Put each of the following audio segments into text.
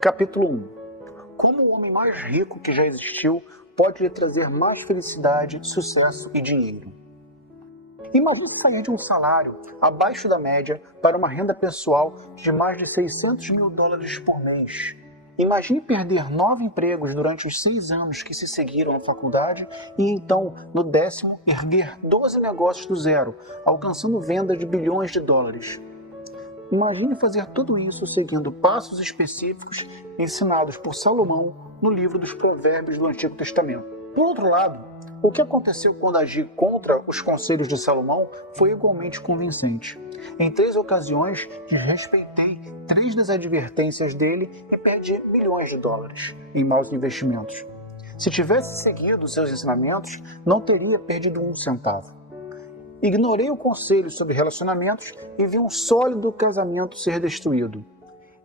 Capítulo 1. Como o homem mais rico que já existiu pode lhe trazer mais felicidade, sucesso e dinheiro? Imagine sair de um salário abaixo da média para uma renda pessoal de mais de $600 mil por mês. Imagine perder 9 empregos durante os 6 anos que se seguiram na faculdade e então, no 10º, erguer 12 negócios do zero, alcançando vendas de bilhões de dólares. Imagine fazer tudo isso seguindo passos específicos ensinados por Salomão no livro dos Provérbios do Antigo Testamento. Por outro lado, o que aconteceu quando agi contra os conselhos de Salomão foi igualmente convincente. Em 3 ocasiões, desrespeitei 3 das advertências dele e perdi milhões de dólares em maus investimentos. Se tivesse seguido seus ensinamentos, não teria perdido um centavo. Ignorei o conselho sobre relacionamentos e vi um sólido casamento ser destruído.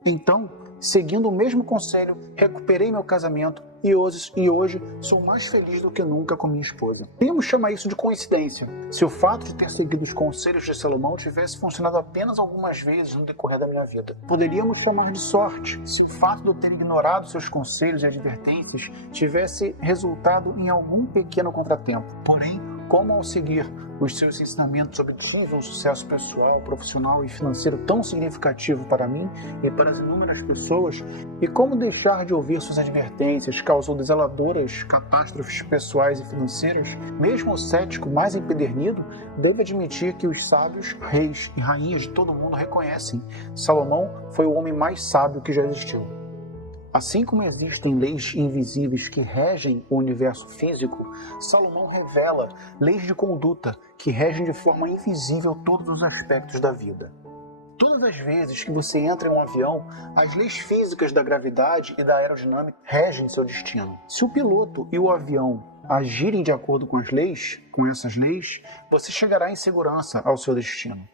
Então, seguindo o mesmo conselho, recuperei meu casamento e hoje sou mais feliz do que nunca com minha esposa. Podemos chamar isso de coincidência, se o fato de ter seguido os conselhos de Salomão tivesse funcionado apenas algumas vezes no decorrer da minha vida. Poderíamos chamar de sorte, se o fato de eu ter ignorado seus conselhos e advertências tivesse resultado em algum pequeno contratempo. Porém, como ao seguir os seus ensinamentos obtive um sucesso pessoal, profissional e financeiro tão significativo para mim e para as inúmeras pessoas, e como deixar de ouvir suas advertências causou desoladoras catástrofes pessoais e financeiras, mesmo o cético mais empedernido deve admitir que os sábios, reis e rainhas de todo o mundo reconhecem: Salomão foi o homem mais sábio que já existiu. Assim como existem leis invisíveis que regem o universo físico, Salomão revela leis de conduta que regem de forma invisível todos os aspectos da vida. Todas as vezes que você entra em um avião, as leis físicas da gravidade e da aerodinâmica regem seu destino. Se o piloto e o avião agirem de acordo com essas leis, você chegará em segurança ao seu destino.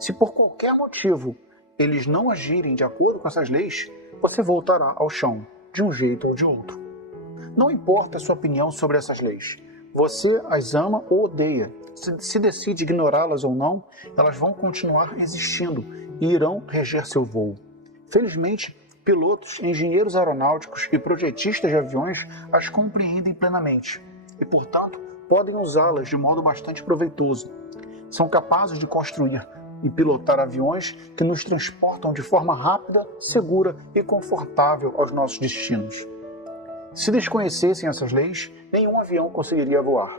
Se por qualquer motivo eles não agirem de acordo com essas leis, você voltará ao chão, de um jeito ou de outro. Não importa a sua opinião sobre essas leis. Você as ama ou odeia. Se decide ignorá-las ou não, elas vão continuar existindo e irão reger seu voo. Felizmente, pilotos, engenheiros aeronáuticos e projetistas de aviões as compreendem plenamente e, portanto, podem usá-las de modo bastante proveitoso. São capazes de construir e pilotar aviões que nos transportam de forma rápida, segura e confortável aos nossos destinos. Se desconhecessem essas leis, nenhum avião conseguiria voar.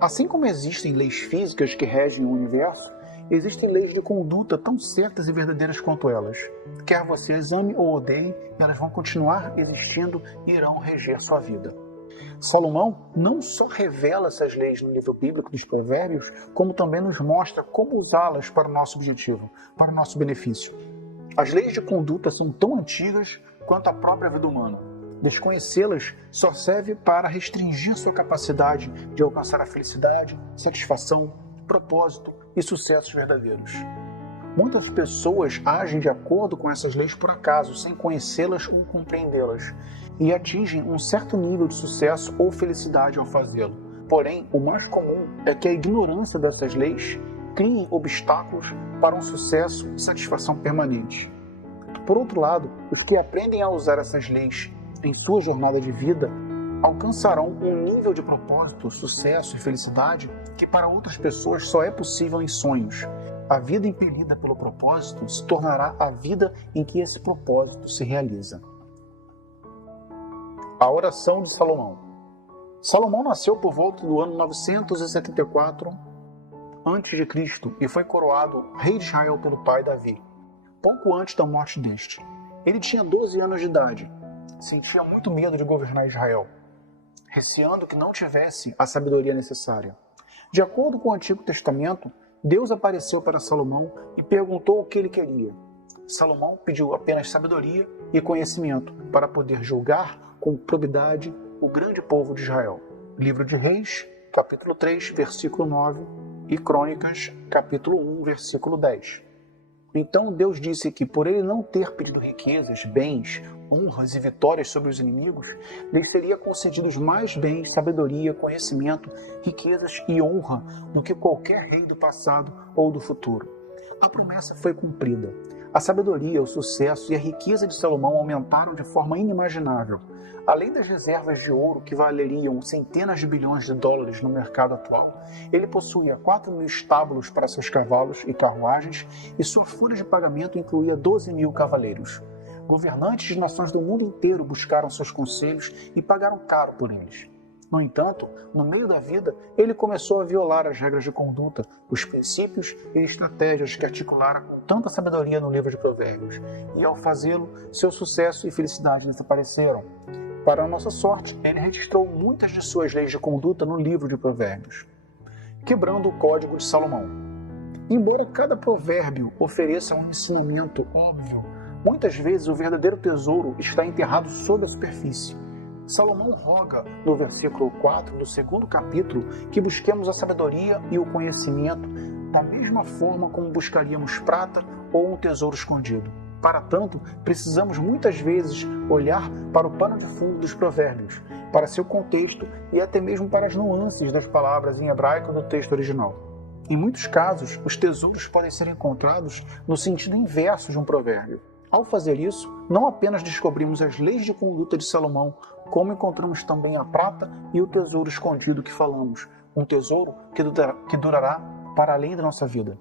Assim como existem leis físicas que regem o universo, existem leis de conduta tão certas e verdadeiras quanto elas. Quer você as ame ou odeie, elas vão continuar existindo e irão reger sua vida. Salomão não só revela essas leis no livro bíblico dos Provérbios, como também nos mostra como usá-las para o nosso objetivo, para o nosso benefício. As leis de conduta são tão antigas quanto a própria vida humana. Desconhecê-las só serve para restringir sua capacidade de alcançar a felicidade, satisfação, propósito e sucessos verdadeiros. Muitas pessoas agem de acordo com essas leis por acaso, sem conhecê-las ou compreendê-las, e atingem um certo nível de sucesso ou felicidade ao fazê-lo. Porém, o mais comum é que a ignorância dessas leis crie obstáculos para um sucesso e satisfação permanente. Por outro lado, os que aprendem a usar essas leis em sua jornada de vida alcançarão um nível de propósito, sucesso e felicidade que para outras pessoas só é possível em sonhos. A vida impelida pelo propósito se tornará a vida em que esse propósito se realiza. A oração de Salomão. Salomão nasceu por volta do ano 974 a.C. e foi coroado rei de Israel pelo pai Davi, pouco antes da morte deste. Ele tinha 12 anos de idade, sentia muito medo de governar Israel, receando que não tivesse a sabedoria necessária. De acordo com o Antigo Testamento, Deus apareceu para Salomão e perguntou o que ele queria. Salomão pediu apenas sabedoria e conhecimento para poder julgar com probidade o grande povo de Israel. Livro de Reis, capítulo 3, versículo 9 e Crônicas, capítulo 1, versículo 10. Então Deus disse que por ele não ter pedido riquezas, bens, honras e vitórias sobre os inimigos, lhes seria concedidos mais bens, sabedoria, conhecimento, riquezas e honra do que qualquer rei do passado ou do futuro. A promessa foi cumprida. A sabedoria, o sucesso e a riqueza de Salomão aumentaram de forma inimaginável. Além das reservas de ouro que valeriam centenas de bilhões de dólares no mercado atual, ele possuía 4.000 estábulos para seus cavalos e carruagens e sua folha de pagamento incluía 12.000 cavaleiros. Governantes de nações do mundo inteiro buscaram seus conselhos e pagaram caro por eles. No entanto, no meio da vida, ele começou a violar as regras de conduta, os princípios e estratégias que articulara com tanta sabedoria no livro de Provérbios, e ao fazê-lo, seu sucesso e felicidade desapareceram. Para a nossa sorte, ele registrou muitas de suas leis de conduta no livro de Provérbios, quebrando o Código de Salomão. Embora cada provérbio ofereça um ensinamento óbvio, muitas vezes o verdadeiro tesouro está enterrado sob a superfície. Salomão roga, no versículo 4 do segundo capítulo, que busquemos a sabedoria e o conhecimento da mesma forma como buscaríamos prata ou um tesouro escondido. Para tanto, precisamos muitas vezes olhar para o pano de fundo dos provérbios, para seu contexto e até mesmo para as nuances das palavras em hebraico do texto original. Em muitos casos, os tesouros podem ser encontrados no sentido inverso de um provérbio. Ao fazer isso, não apenas descobrimos as leis de conduta de Salomão, como encontramos também a prata e o tesouro escondido que falamos, um tesouro que durará para além da nossa vida.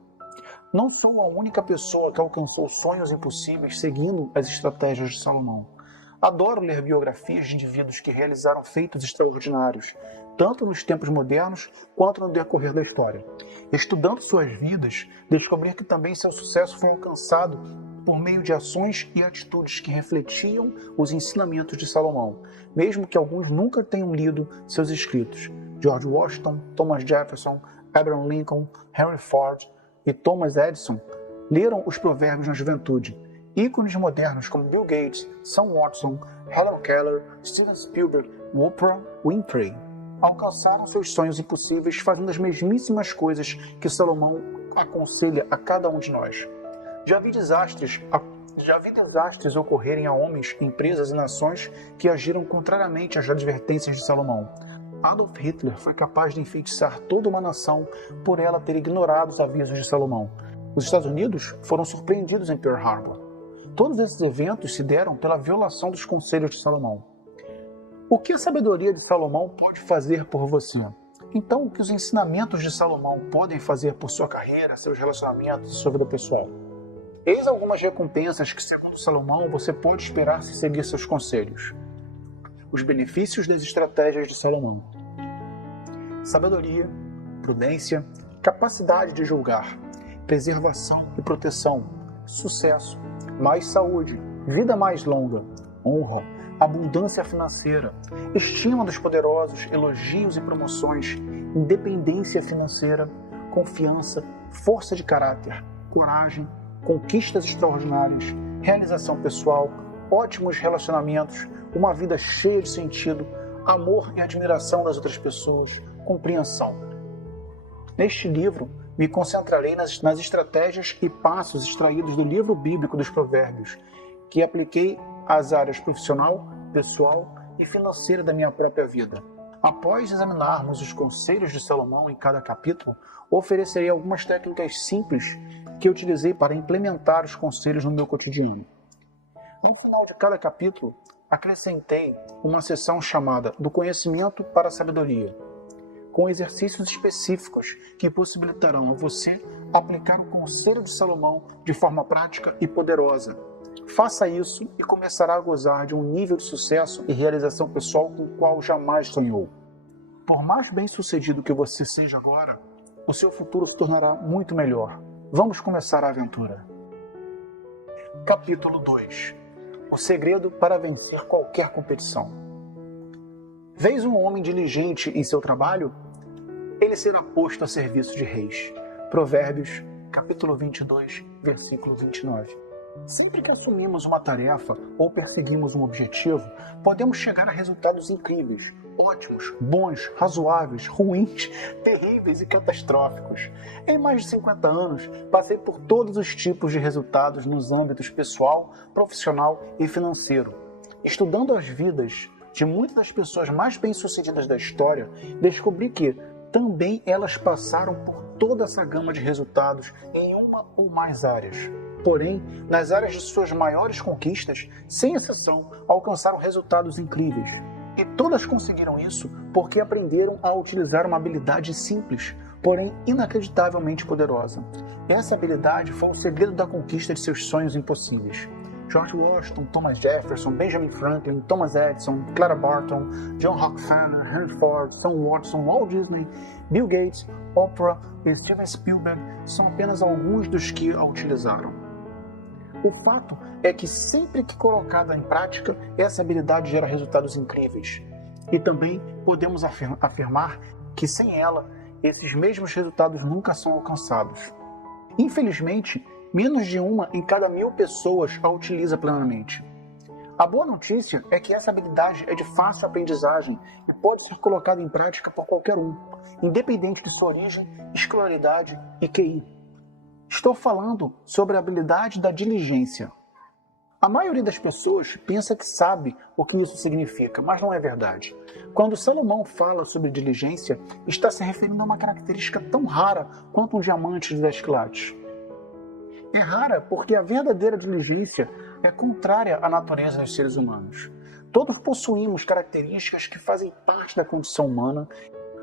Não sou a única pessoa que alcançou sonhos impossíveis seguindo as estratégias de Salomão. Adoro ler biografias de indivíduos que realizaram feitos extraordinários, tanto nos tempos modernos quanto no decorrer da história. Estudando suas vidas, descobri que também seu sucesso foi alcançado por meio de ações e atitudes que refletiam os ensinamentos de Salomão, mesmo que alguns nunca tenham lido seus escritos. George Washington, Thomas Jefferson, Abraham Lincoln, Henry Ford e Thomas Edison leram os provérbios na juventude. Ícones modernos como Bill Gates, Sam Watson, Helen Keller, Steven Spielberg e Oprah Winfrey alcançaram seus sonhos impossíveis fazendo as mesmíssimas coisas que Salomão aconselha a cada um de nós. Já vi desastres ocorrerem a homens, empresas e nações que agiram contrariamente às advertências de Salomão. Adolf Hitler foi capaz de enfeitiçar toda uma nação por ela ter ignorado os avisos de Salomão. Os Estados Unidos foram surpreendidos em Pearl Harbor. Todos esses eventos se deram pela violação dos conselhos de Salomão. O que a sabedoria de Salomão pode fazer por você? Então, o que os ensinamentos de Salomão podem fazer por sua carreira, seus relacionamentos e sua vida pessoal? Eis algumas recompensas que, segundo Salomão, você pode esperar se seguir seus conselhos. Os benefícios das estratégias de Salomão: sabedoria, prudência, capacidade de julgar, preservação e proteção, sucesso, mais saúde, vida mais longa, honra, abundância financeira, estima dos poderosos, elogios e promoções, independência financeira, confiança, força de caráter, coragem, conquistas extraordinárias, realização pessoal, ótimos relacionamentos, uma vida cheia de sentido, amor e admiração das outras pessoas, compreensão. Neste livro, me concentrarei nas estratégias e passos extraídos do livro bíblico dos Provérbios, que apliquei às áreas profissional, pessoal e financeira da minha própria vida. Após examinarmos os conselhos de Salomão em cada capítulo, oferecerei algumas técnicas simples que eu utilizei para implementar os conselhos no meu cotidiano. No final de cada capítulo, acrescentei uma seção chamada do conhecimento para a sabedoria, com exercícios específicos que possibilitarão a você aplicar o conselho de Salomão de forma prática e poderosa. Faça isso e começará a gozar de um nível de sucesso e realização pessoal com o qual jamais sonhou. Por mais bem-sucedido que você seja agora, o seu futuro se tornará muito melhor. Vamos começar a aventura. Capítulo 2. O segredo para vencer qualquer competição. Vês um homem diligente em seu trabalho? Ele será posto a serviço de reis. Provérbios, capítulo 22, versículo 29. Sempre que assumimos uma tarefa ou perseguimos um objetivo, podemos chegar a resultados incríveis, ótimos, bons, razoáveis, ruins, terríveis e catastróficos. Em mais de 50 anos, passei por todos os tipos de resultados nos âmbitos pessoal, profissional e financeiro. Estudando as vidas de muitas das pessoas mais bem-sucedidas da história, descobri que também elas passaram por toda essa gama de resultados em uma ou mais áreas. Porém, nas áreas de suas maiores conquistas, sem exceção, alcançaram resultados incríveis. E todas conseguiram isso porque aprenderam a utilizar uma habilidade simples, porém inacreditavelmente poderosa. Essa habilidade foi o segredo da conquista de seus sonhos impossíveis. George Washington, Thomas Jefferson, Benjamin Franklin, Thomas Edison, Clara Barton, John Rockefeller, Henry Ford, Sam Watson, Walt Disney, Bill Gates, Oprah e Steven Spielberg são apenas alguns dos que a utilizaram. O fato é que sempre que colocada em prática, essa habilidade gera resultados incríveis. E também podemos afirmar que sem ela, esses mesmos resultados nunca são alcançados. Infelizmente, menos de uma em cada 1000 pessoas a utiliza plenamente. A boa notícia é que essa habilidade é de fácil aprendizagem e pode ser colocada em prática por qualquer um, independente de sua origem, escolaridade e QI. Estou falando sobre a habilidade da diligência. A maioria das pessoas pensa que sabe o que isso significa, mas não é verdade. Quando Salomão fala sobre diligência, está se referindo a uma característica tão rara quanto um diamante de 10 quilates. É rara porque a verdadeira diligência é contrária à natureza dos seres humanos. Todos possuímos características que fazem parte da condição humana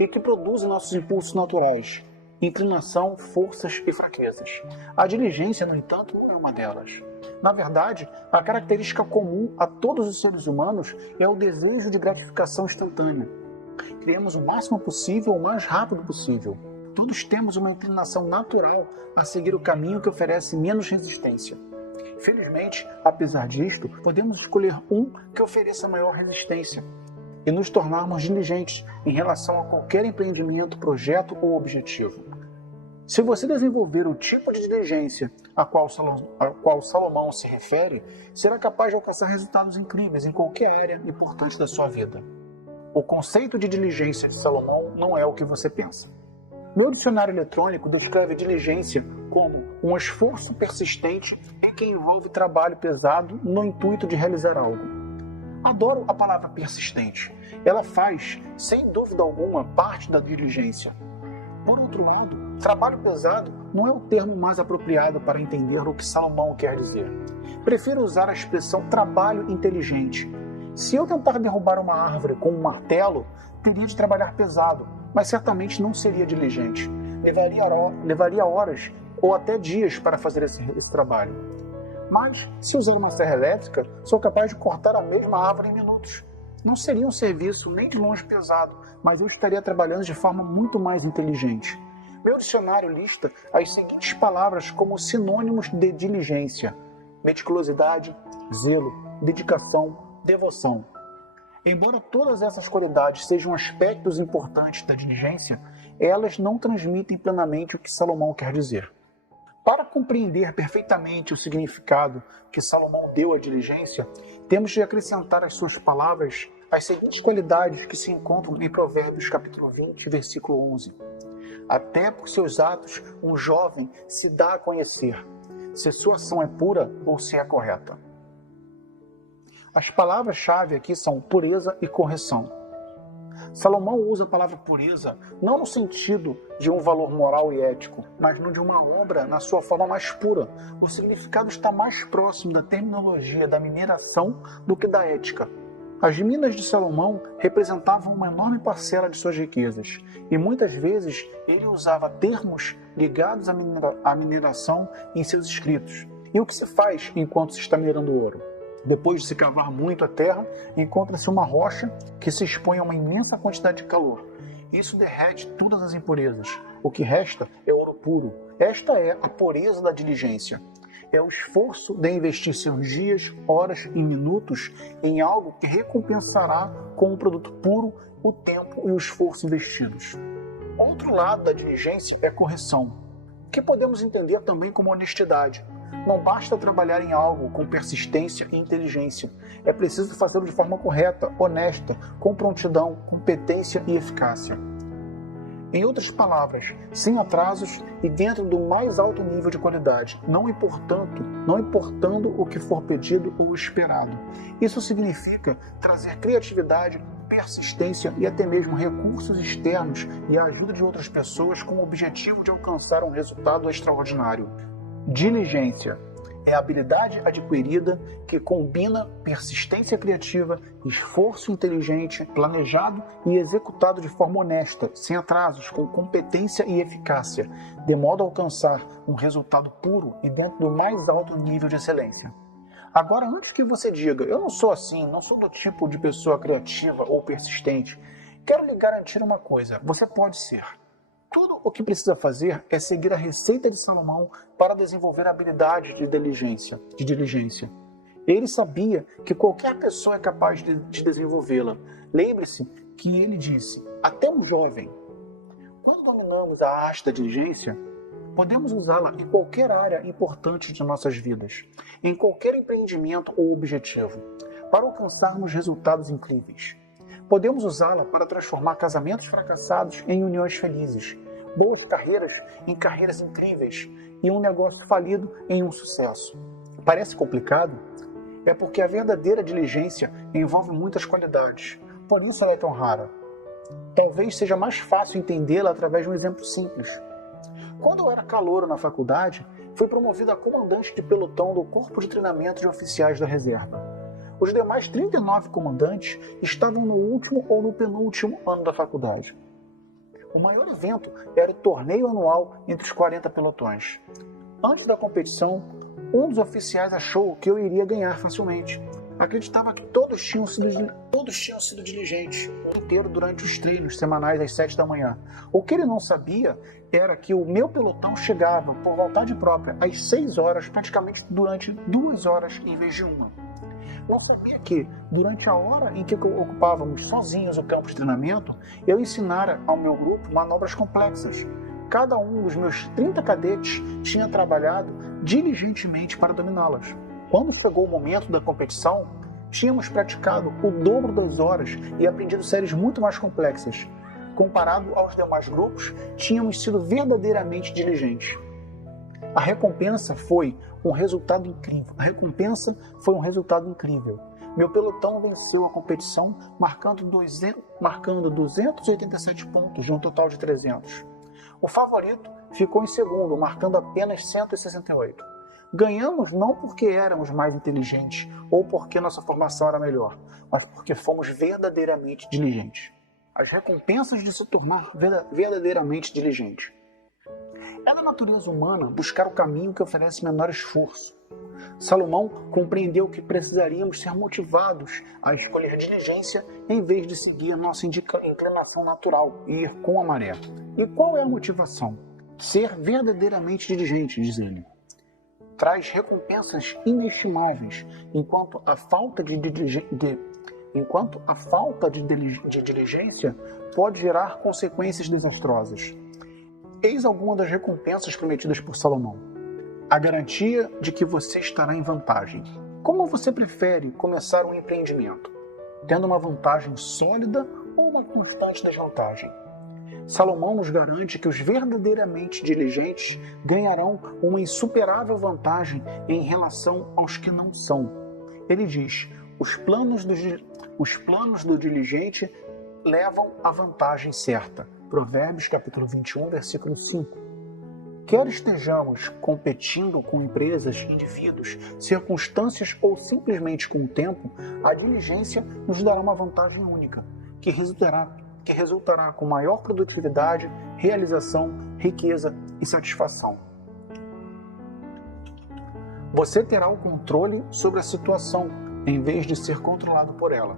e que produzem nossos impulsos naturais, inclinação, forças e fraquezas. A diligência, no entanto, não é uma delas. Na verdade, a característica comum a todos os seres humanos é o desejo de gratificação instantânea. Queremos o máximo possível, o mais rápido possível. Todos temos uma inclinação natural a seguir o caminho que oferece menos resistência. Felizmente, apesar disto, podemos escolher um que ofereça maior resistência e nos tornarmos diligentes em relação a qualquer empreendimento, projeto ou objetivo. Se você desenvolver o tipo de diligência a qual Salomão se refere, será capaz de alcançar resultados incríveis em qualquer área importante da sua vida. O conceito de diligência de Salomão não é o que você pensa. Meu dicionário eletrônico descreve diligência como um esforço persistente em que envolve trabalho pesado no intuito de realizar algo. Adoro a palavra persistente. Ela faz, sem dúvida alguma, parte da diligência. Por outro lado, trabalho pesado não é o termo mais apropriado para entender o que Salomão quer dizer. Prefiro usar a expressão trabalho inteligente. Se eu tentar derrubar uma árvore com um martelo, teria de trabalhar pesado, mas certamente não seria diligente. Levaria horas ou até dias para fazer esse trabalho. Mas, se usar uma serra elétrica, sou capaz de cortar a mesma árvore em minutos. Não seria um serviço nem de longe pesado, mas eu estaria trabalhando de forma muito mais inteligente. Meu dicionário lista as seguintes palavras como sinônimos de diligência: meticulosidade, zelo, dedicação, devoção. Embora todas essas qualidades sejam aspectos importantes da diligência, elas não transmitem plenamente o que Salomão quer dizer. Para compreender perfeitamente o significado que Salomão deu à diligência, temos de acrescentar às suas palavras as seguintes qualidades que se encontram em Provérbios capítulo 20, versículo 11. Até por seus atos um jovem se dá a conhecer, se sua ação é pura ou se é correta. As palavras-chave aqui são pureza e correção. Salomão usa a palavra pureza não no sentido de um valor moral e ético, mas no de uma obra na sua forma mais pura. O significado está mais próximo da terminologia da mineração do que da ética. As minas de Salomão representavam uma enorme parcela de suas riquezas, e muitas vezes ele usava termos ligados à mineração em seus escritos. E o que se faz enquanto se está minerando ouro? Depois de se cavar muito a terra, encontra-se uma rocha que se expõe a uma imensa quantidade de calor. Isso derrete todas as impurezas. O que resta é ouro puro. Esta é a pureza da diligência. É o esforço de investir seus dias, horas e minutos em algo que recompensará com um produto puro o tempo e o esforço investidos. Outro lado da diligência é correção, que podemos entender também como honestidade. Não basta trabalhar em algo com persistência e inteligência. É preciso fazê-lo de forma correta, honesta, com prontidão, competência e eficácia. Em outras palavras, sem atrasos e dentro do mais alto nível de qualidade, não importando o que for pedido ou esperado. Isso significa trazer criatividade, persistência e até mesmo recursos externos e a ajuda de outras pessoas com o objetivo de alcançar um resultado extraordinário. Diligência. é a habilidade adquirida que combina persistência criativa, esforço inteligente, planejado e executado de forma honesta, sem atrasos, com competência e eficácia, de modo a alcançar um resultado puro e dentro do mais alto nível de excelência. Agora, antes que você diga, eu não sou assim, não sou do tipo de pessoa criativa ou persistente, quero lhe garantir uma coisa, você pode ser. Tudo o que precisa fazer é seguir a receita de Salomão para desenvolver a habilidade de diligência. Ele sabia que qualquer pessoa é capaz de desenvolvê-la. Lembre-se que ele disse, até um jovem. Quando dominamos a arte da diligência, podemos usá-la em qualquer área importante de nossas vidas, em qualquer empreendimento ou objetivo, para alcançarmos resultados incríveis. Podemos usá-la para transformar casamentos fracassados em uniões felizes, boas carreiras em carreiras incríveis e um negócio falido em um sucesso. Parece complicado? É porque a verdadeira diligência envolve muitas qualidades, por isso ela é tão rara. Talvez seja mais fácil entendê-la através de um exemplo simples. Quando eu era calouro na faculdade, fui promovido a comandante de pelotão do Corpo de Treinamento de Oficiais da Reserva. Os demais 39 comandantes estavam no último ou no penúltimo ano da faculdade. O maior evento era o torneio anual entre os 40 pelotões. Antes da competição, um dos oficiais achou que eu iria ganhar facilmente. Acreditava que todos tinham sido diligentes o ano inteiro durante os treinos semanais às 7 da manhã. O que ele não sabia era que o meu pelotão chegava, por vontade própria, às 6 horas, praticamente durante 2 horas em vez de uma. Não sabia que, durante a hora em que ocupávamos sozinhos o campo de treinamento, eu ensinara ao meu grupo manobras complexas. Cada um dos meus 30 cadetes tinha trabalhado diligentemente para dominá-las. Quando chegou o momento da competição, tínhamos praticado o dobro das horas e aprendido séries muito mais complexas. Comparado aos demais grupos, tínhamos sido verdadeiramente diligentes. A recompensa foi um resultado incrível. Meu pelotão venceu a competição, marcando 287 pontos de um total de 300. O favorito ficou em segundo, marcando apenas 168. Ganhamos não porque éramos mais inteligentes ou porque nossa formação era melhor, mas porque fomos verdadeiramente diligentes. As recompensas de se tornar verdadeiramente diligente. É da natureza humana buscar o caminho que oferece menor esforço. Salomão compreendeu que precisaríamos ser motivados a escolher diligência em vez de seguir a nossa inclinação natural e ir com a maré. E qual é a motivação? Ser verdadeiramente diligente, diz ele. Traz recompensas inestimáveis, enquanto a falta de diligência pode gerar consequências desastrosas. Eis algumas das recompensas prometidas por Salomão. A garantia de que você estará em vantagem. Como você prefere começar um empreendimento? Tendo uma vantagem sólida ou uma constante desvantagem? Salomão nos garante que os verdadeiramente diligentes ganharão uma insuperável vantagem em relação aos que não são. Ele diz, os planos do diligente levam à vantagem certa. Provérbios capítulo 21, versículo 5. Quer estejamos competindo com empresas, indivíduos, circunstâncias ou simplesmente com o tempo, a diligência nos dará uma vantagem única, que resultará com maior produtividade, realização, riqueza e satisfação. Você terá o controle sobre a situação, em vez de ser controlado por ela.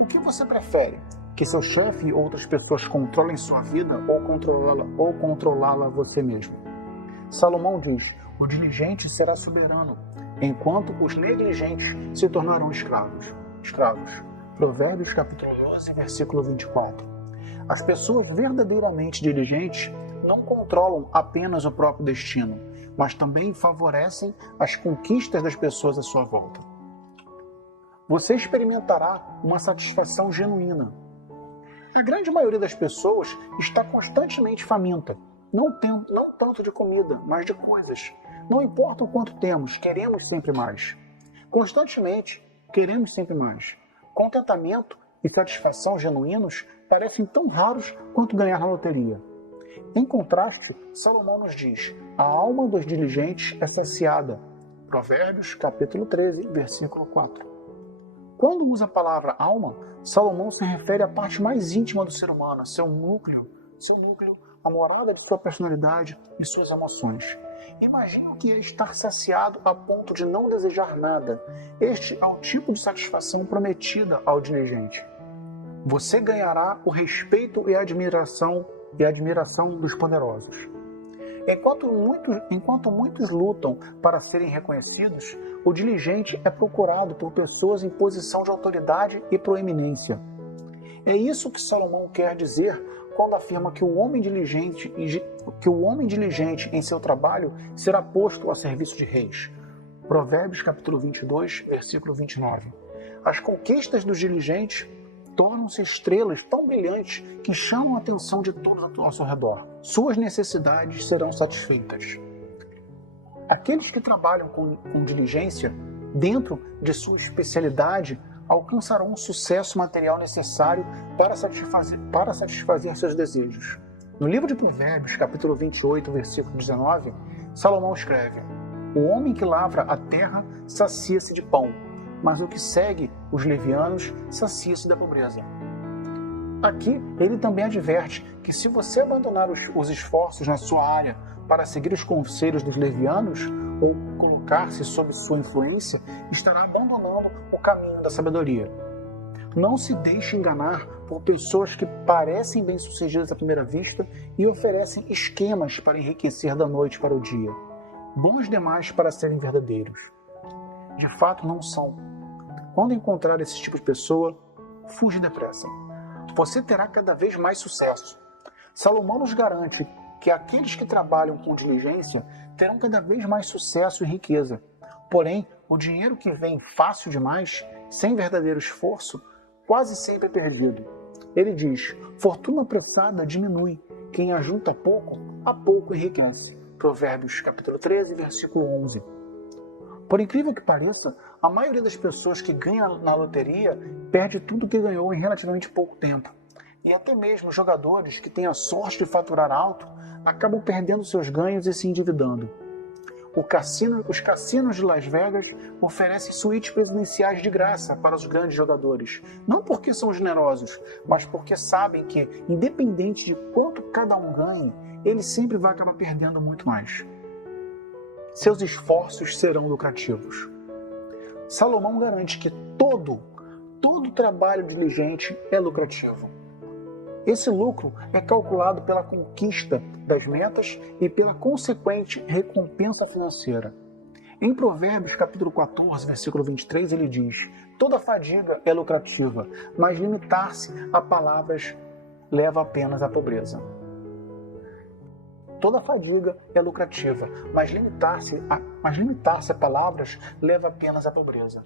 O que você prefere? Que seu chefe e outras pessoas controlem sua vida ou controlá-la você mesmo? Salomão diz, o diligente será soberano, enquanto os negligentes se tornarão escravos. Provérbios capítulo 12, versículo 24. As pessoas verdadeiramente diligentes não controlam apenas o próprio destino, mas também favorecem as conquistas das pessoas à sua volta. Você experimentará uma satisfação genuína. A grande maioria das pessoas está constantemente faminta, não tanto de comida, mas de coisas. Não importa o quanto temos, queremos sempre mais. Constantemente, queremos sempre mais. Contentamento e satisfação genuínos parecem tão raros quanto ganhar na loteria. Em contraste, Salomão nos diz, a alma dos diligentes é saciada, Provérbios, capítulo 13, versículo 4. Quando usa a palavra alma, Salomão se refere à parte mais íntima do ser humano, seu núcleo, a morada de sua personalidade e suas emoções. Imagina o que é estar saciado a ponto de não desejar nada. Este é o tipo de satisfação prometida ao diligente. Você ganhará o respeito e a admiração dos poderosos. Enquanto muitos lutam para serem reconhecidos, o diligente é procurado por pessoas em posição de autoridade e proeminência. É isso que Salomão quer dizer quando afirma que o homem diligente em seu trabalho será posto a serviço de reis. Provérbios capítulo 22, versículo 29. As conquistas dos diligentes tornam-se estrelas tão brilhantes que chamam a atenção de todos ao seu redor. Suas necessidades serão satisfeitas. Aqueles que trabalham com diligência, dentro de sua especialidade, alcançarão o sucesso material necessário para satisfazer seus desejos. No livro de Provérbios, capítulo 28, versículo 19, Salomão escreve: O homem que lavra a terra sacia-se de pão, mas o que segue os levianos sacia-se da pobreza. Aqui, ele também adverte que se você abandonar os esforços na sua área para seguir os conselhos dos levianos ou colocar-se sob sua influência, estará abandonando o caminho da sabedoria. Não se deixe enganar por pessoas que parecem bem-sucedidas à primeira vista e oferecem esquemas para enriquecer da noite para o dia, bons demais para serem verdadeiros. De fato, não são. Quando encontrar esse tipo de pessoa, fuja depressa. Você terá cada vez mais sucesso. Salomão nos garante que aqueles que trabalham com diligência terão cada vez mais sucesso e riqueza. Porém, o dinheiro que vem fácil demais, sem verdadeiro esforço, quase sempre é perdido. Ele diz: fortuna apressada diminui, quem ajunta a pouco enriquece. Provérbios capítulo 13, versículo 11. Por incrível que pareça, a maioria das pessoas que ganha na loteria perde tudo que ganhou em relativamente pouco tempo. E até mesmo jogadores que têm a sorte de faturar alto acabam perdendo seus ganhos e se endividando. Os cassinos de Las Vegas oferecem suítes presidenciais de graça para os grandes jogadores, não porque são generosos, mas porque sabem que, independente de quanto cada um ganhe, ele sempre vai acabar perdendo muito mais. Seus esforços serão lucrativos. Salomão garante que todo trabalho diligente é lucrativo. Esse lucro é calculado pela conquista das metas e pela consequente recompensa financeira. Em Provérbios capítulo 14, versículo 23, ele diz: toda fadiga é lucrativa, mas limitar-se a palavras leva apenas à pobreza. Toda fadiga é lucrativa, mas limitar-se a palavras leva apenas à pobreza.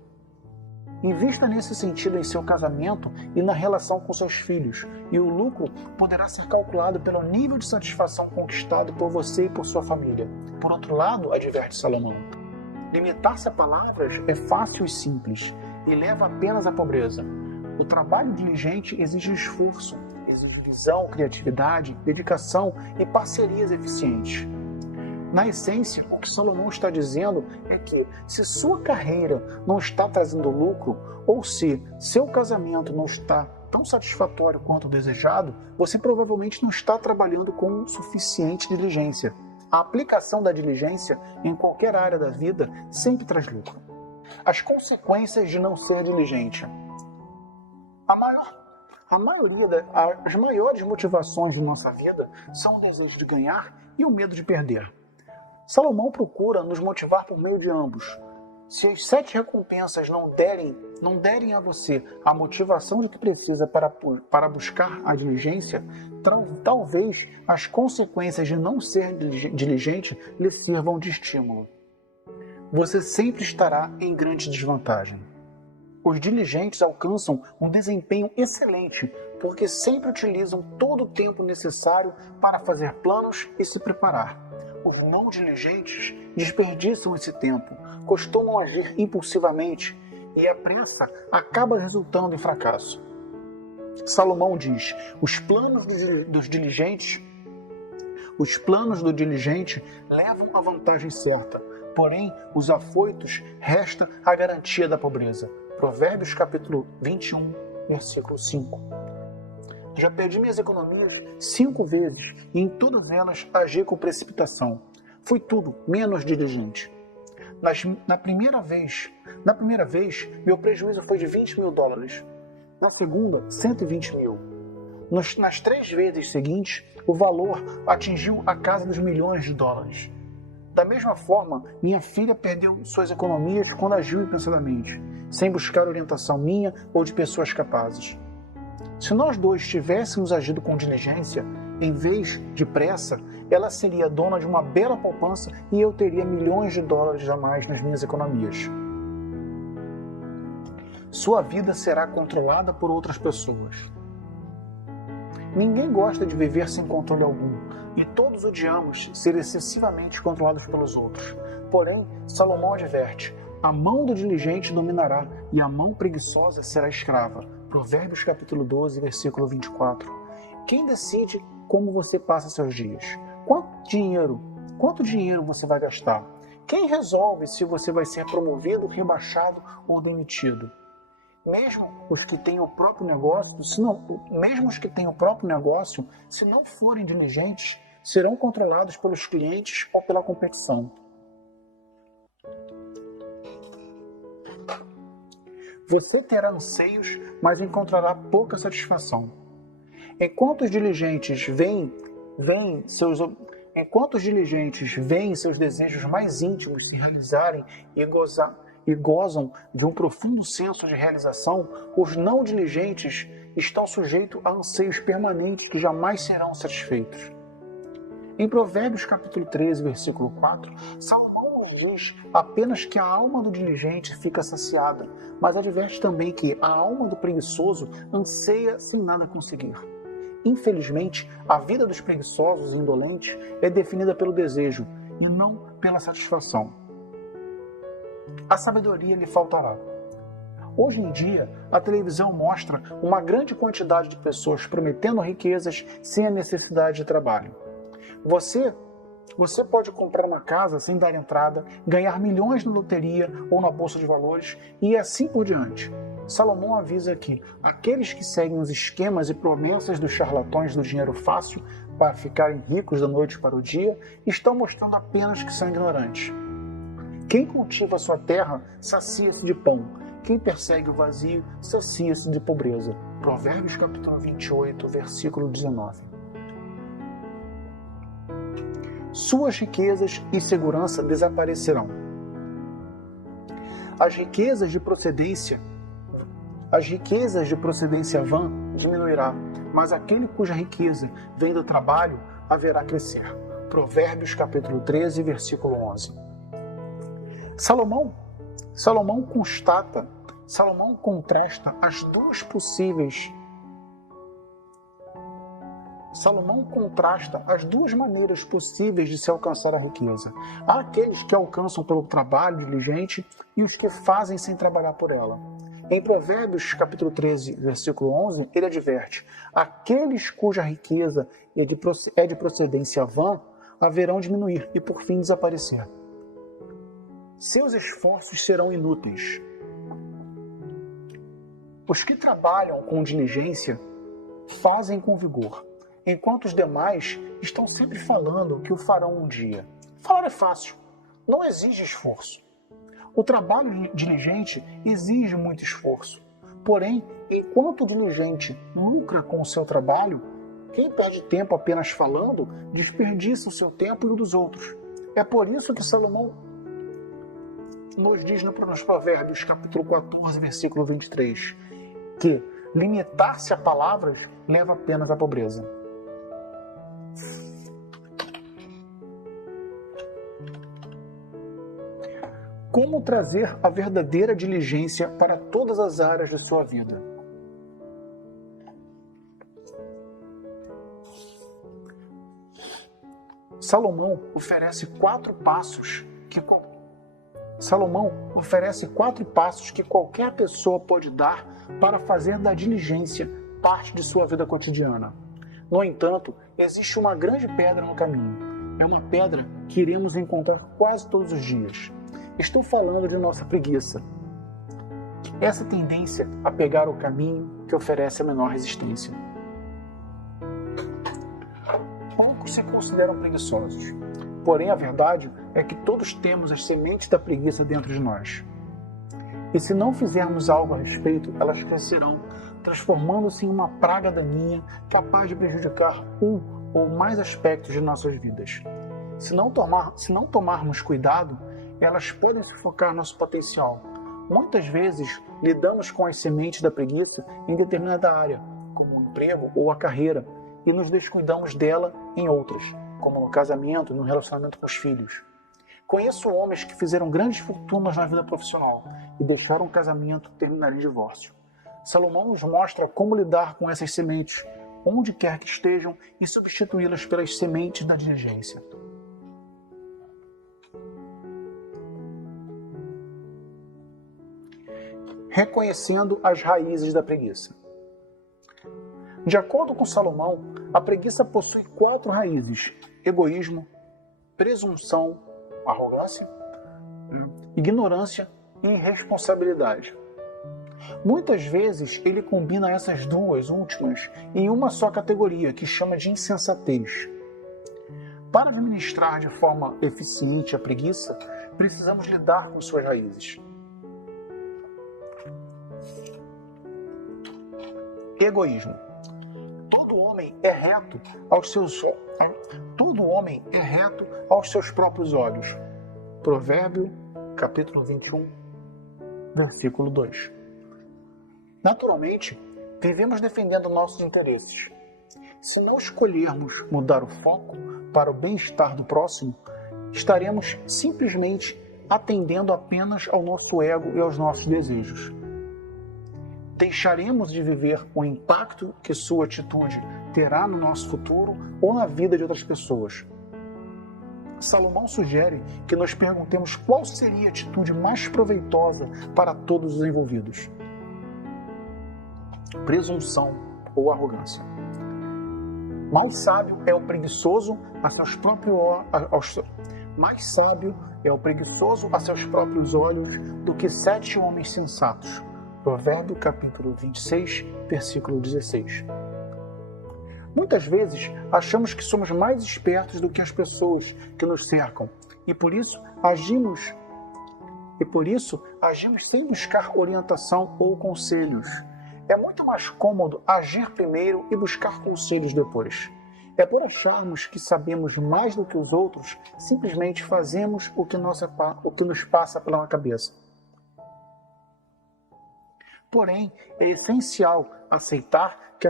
Invista nesse sentido em seu casamento e na relação com seus filhos, e o lucro poderá ser calculado pelo nível de satisfação conquistado por você e por sua família. Por outro lado, adverte Salomão, limitar-se a palavras é fácil e simples, e leva apenas à pobreza. O trabalho diligente exige esforço, exige visão, criatividade, dedicação e parcerias eficientes. Na essência, o que Salomão está dizendo é que, se sua carreira não está trazendo lucro, ou se seu casamento não está tão satisfatório quanto o desejado, você provavelmente não está trabalhando com suficiente diligência. A aplicação da diligência em qualquer área da vida sempre traz lucro. As consequências de não ser diligente. As maiores motivações de nossa vida são o desejo de ganhar e o medo de perder. Salomão procura nos motivar por meio de ambos. Se as 7 recompensas não derem a você a motivação de que precisa para buscar a diligência, talvez as consequências de não ser diligente lhe sirvam de estímulo. Você sempre estará em grande desvantagem. Os diligentes alcançam um desempenho excelente porque sempre utilizam todo o tempo necessário para fazer planos e se preparar. Os não diligentes desperdiçam esse tempo, costumam agir impulsivamente e a pressa acaba resultando em fracasso. Salomão diz: os planos do diligente levam à vantagem certa, Porém, os afoitos resta a garantia da pobreza. Provérbios capítulo 21, versículo 5. Já perdi minhas economias 5 vezes e em todas elas agi com precipitação. Fui tudo menos diligente. Na primeira vez, meu prejuízo foi de $20.000. Na segunda, 120 mil. Nas 3 vezes seguintes, o valor atingiu a casa dos milhões de dólares. Da mesma forma, minha filha perdeu suas economias quando agiu impensadamente, sem buscar orientação minha ou de pessoas capazes. Se nós dois tivéssemos agido com diligência, em vez de pressa, ela seria dona de uma bela poupança e eu teria milhões de dólares a mais nas minhas economias. Sua vida será controlada por outras pessoas. Ninguém gosta de viver sem controle algum, e todos odiamos ser excessivamente controlados pelos outros. Porém, Salomão adverte: a mão do diligente dominará, e a mão preguiçosa será escrava. Provérbios capítulo 12, versículo 24. Quem decide como você passa seus dias? Quanto dinheiro você vai gastar? Quem resolve se você vai ser promovido, rebaixado ou demitido? Mesmo os que têm o próprio negócio, se não forem diligentes, serão controlados pelos clientes ou pela competição. Você terá anseios, mas encontrará pouca satisfação. Enquanto os diligentes veem seus desejos mais íntimos se realizarem e gozam de um profundo senso de realização, os não diligentes estão sujeitos a anseios permanentes que jamais serão satisfeitos. Em Provérbios capítulo 13, versículo 4, Salomão nos diz apenas que a alma do diligente fica saciada, mas adverte também que a alma do preguiçoso anseia sem nada conseguir. Infelizmente, a vida dos preguiçosos e indolentes é definida pelo desejo e não pela satisfação. A sabedoria lhe faltará. Hoje em dia, a televisão mostra uma grande quantidade de pessoas prometendo riquezas sem a necessidade de trabalho. Você pode comprar uma casa sem dar entrada, ganhar milhões na loteria ou na bolsa de valores e assim por diante. Salomão avisa que aqueles que seguem os esquemas e promessas dos charlatões do dinheiro fácil para ficarem ricos da noite para o dia estão mostrando apenas que são ignorantes. Quem cultiva a sua terra sacia-se de pão. Quem persegue o vazio sacia-se de pobreza. Provérbios capítulo 28, versículo 19. Suas riquezas e segurança desaparecerão. As riquezas de procedência vã diminuirá, mas aquele cuja riqueza vem do trabalho haverá crescer. Provérbios capítulo 13, versículo 11. Salomão contrasta as duas maneiras possíveis de se alcançar a riqueza. Há aqueles que alcançam pelo trabalho diligente e os que fazem sem trabalhar por ela. Em Provérbios capítulo 13, versículo 11, ele adverte: aqueles cuja riqueza é de procedência vã haverão diminuir e por fim desaparecer. Seus esforços serão inúteis. Os que trabalham com diligência fazem com vigor, enquanto os demais estão sempre falando que o farão um dia. Falar é fácil, não exige esforço. O trabalho diligente exige muito esforço. Porém, enquanto o diligente lucra com o seu trabalho, quem perde tempo apenas falando, desperdiça o seu tempo e o dos outros. É por isso que Salomão nos diz nos Provérbios, capítulo 14, versículo 23, que limitar-se a palavras leva apenas à pobreza. Como trazer a verdadeira diligência para todas as áreas de sua vida? Salomão oferece 4 passos que qualquer pessoa pode dar para fazer da diligência parte de sua vida cotidiana. No entanto, existe uma grande pedra no caminho. é uma pedra que iremos encontrar quase todos os dias. Estou falando de nossa preguiça. Essa tendência a pegar o caminho que oferece a menor resistência. Poucos se consideram preguiçosos, porém a verdade é que todos temos as sementes da preguiça dentro de nós. E se não fizermos algo a respeito, elas crescerão, transformando-se em uma praga daninha capaz de prejudicar um ou mais aspectos de nossas vidas. Se não tomarmos cuidado, elas podem sufocar nosso potencial. Muitas vezes, lidamos com as sementes da preguiça em determinada área, como o emprego ou a carreira, e nos descuidamos dela em outras, como no casamento e no relacionamento com os filhos. Conheço homens que fizeram grandes fortunas na vida profissional e deixaram o casamento terminar em divórcio. Salomão nos mostra como lidar com essas sementes, onde quer que estejam, e substituí-las pelas sementes da diligência. Reconhecendo as raízes da preguiça. De acordo com Salomão, a preguiça possui 4 raízes: egoísmo, presunção, arrogância, ignorância e irresponsabilidade. Muitas vezes ele combina essas duas últimas em uma só categoria, que chama de insensatez. Para administrar de forma eficiente a preguiça, precisamos lidar com suas raízes. Egoísmo. Todo homem é reto aos seus próprios olhos. Provérbio, capítulo 21, versículo 2. Naturalmente, vivemos defendendo nossos interesses. Se não escolhermos mudar o foco para o bem-estar do próximo, estaremos simplesmente atendendo apenas ao nosso ego e aos nossos desejos. Deixaremos de viver o impacto que sua atitude terá no nosso futuro ou na vida de outras pessoas. Salomão sugere que nos perguntemos qual seria a atitude mais proveitosa para todos os envolvidos. Presunção ou arrogância. Mais sábio é o preguiçoso a seus próprios olhos do que 7 homens sensatos. Provérbio, capítulo 26, versículo 16. Muitas vezes achamos que somos mais espertos do que as pessoas que nos cercam e por isso agimos sem buscar orientação ou conselhos. É muito mais cômodo agir primeiro e buscar conselhos depois. É por acharmos que sabemos mais do que os outros, simplesmente fazemos o que nos passa pela cabeça. Porém, é essencial aceitar que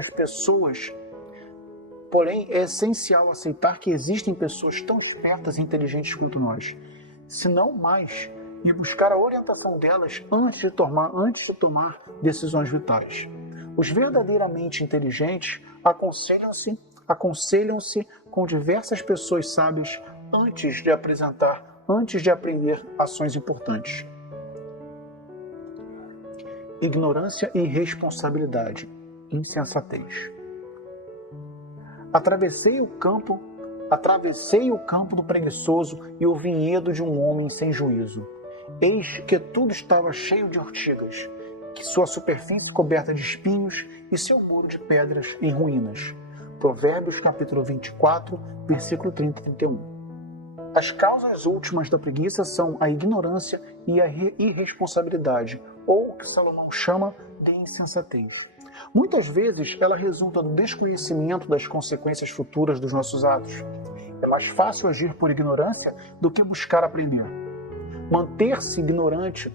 existem pessoas tão espertas e inteligentes quanto nós, se não mais, e buscar a orientação delas antes de tomar decisões vitais. Os verdadeiramente inteligentes aconselham-se com diversas pessoas sábias antes de aprender ações importantes. Ignorância e irresponsabilidade, insensatez. Atravessei o campo do preguiçoso e o vinhedo de um homem sem juízo. Eis que tudo estava cheio de ortigas, que sua superfície coberta de espinhos e seu muro de pedras em ruínas. Provérbios, capítulo 24, versículo 30 e 31. As causas últimas da preguiça são a ignorância e a irresponsabilidade, ou o que Salomão chama de insensatez. Muitas vezes ela resulta do desconhecimento das consequências futuras dos nossos atos. É mais fácil agir por ignorância do que buscar aprender. Manter-se ignorante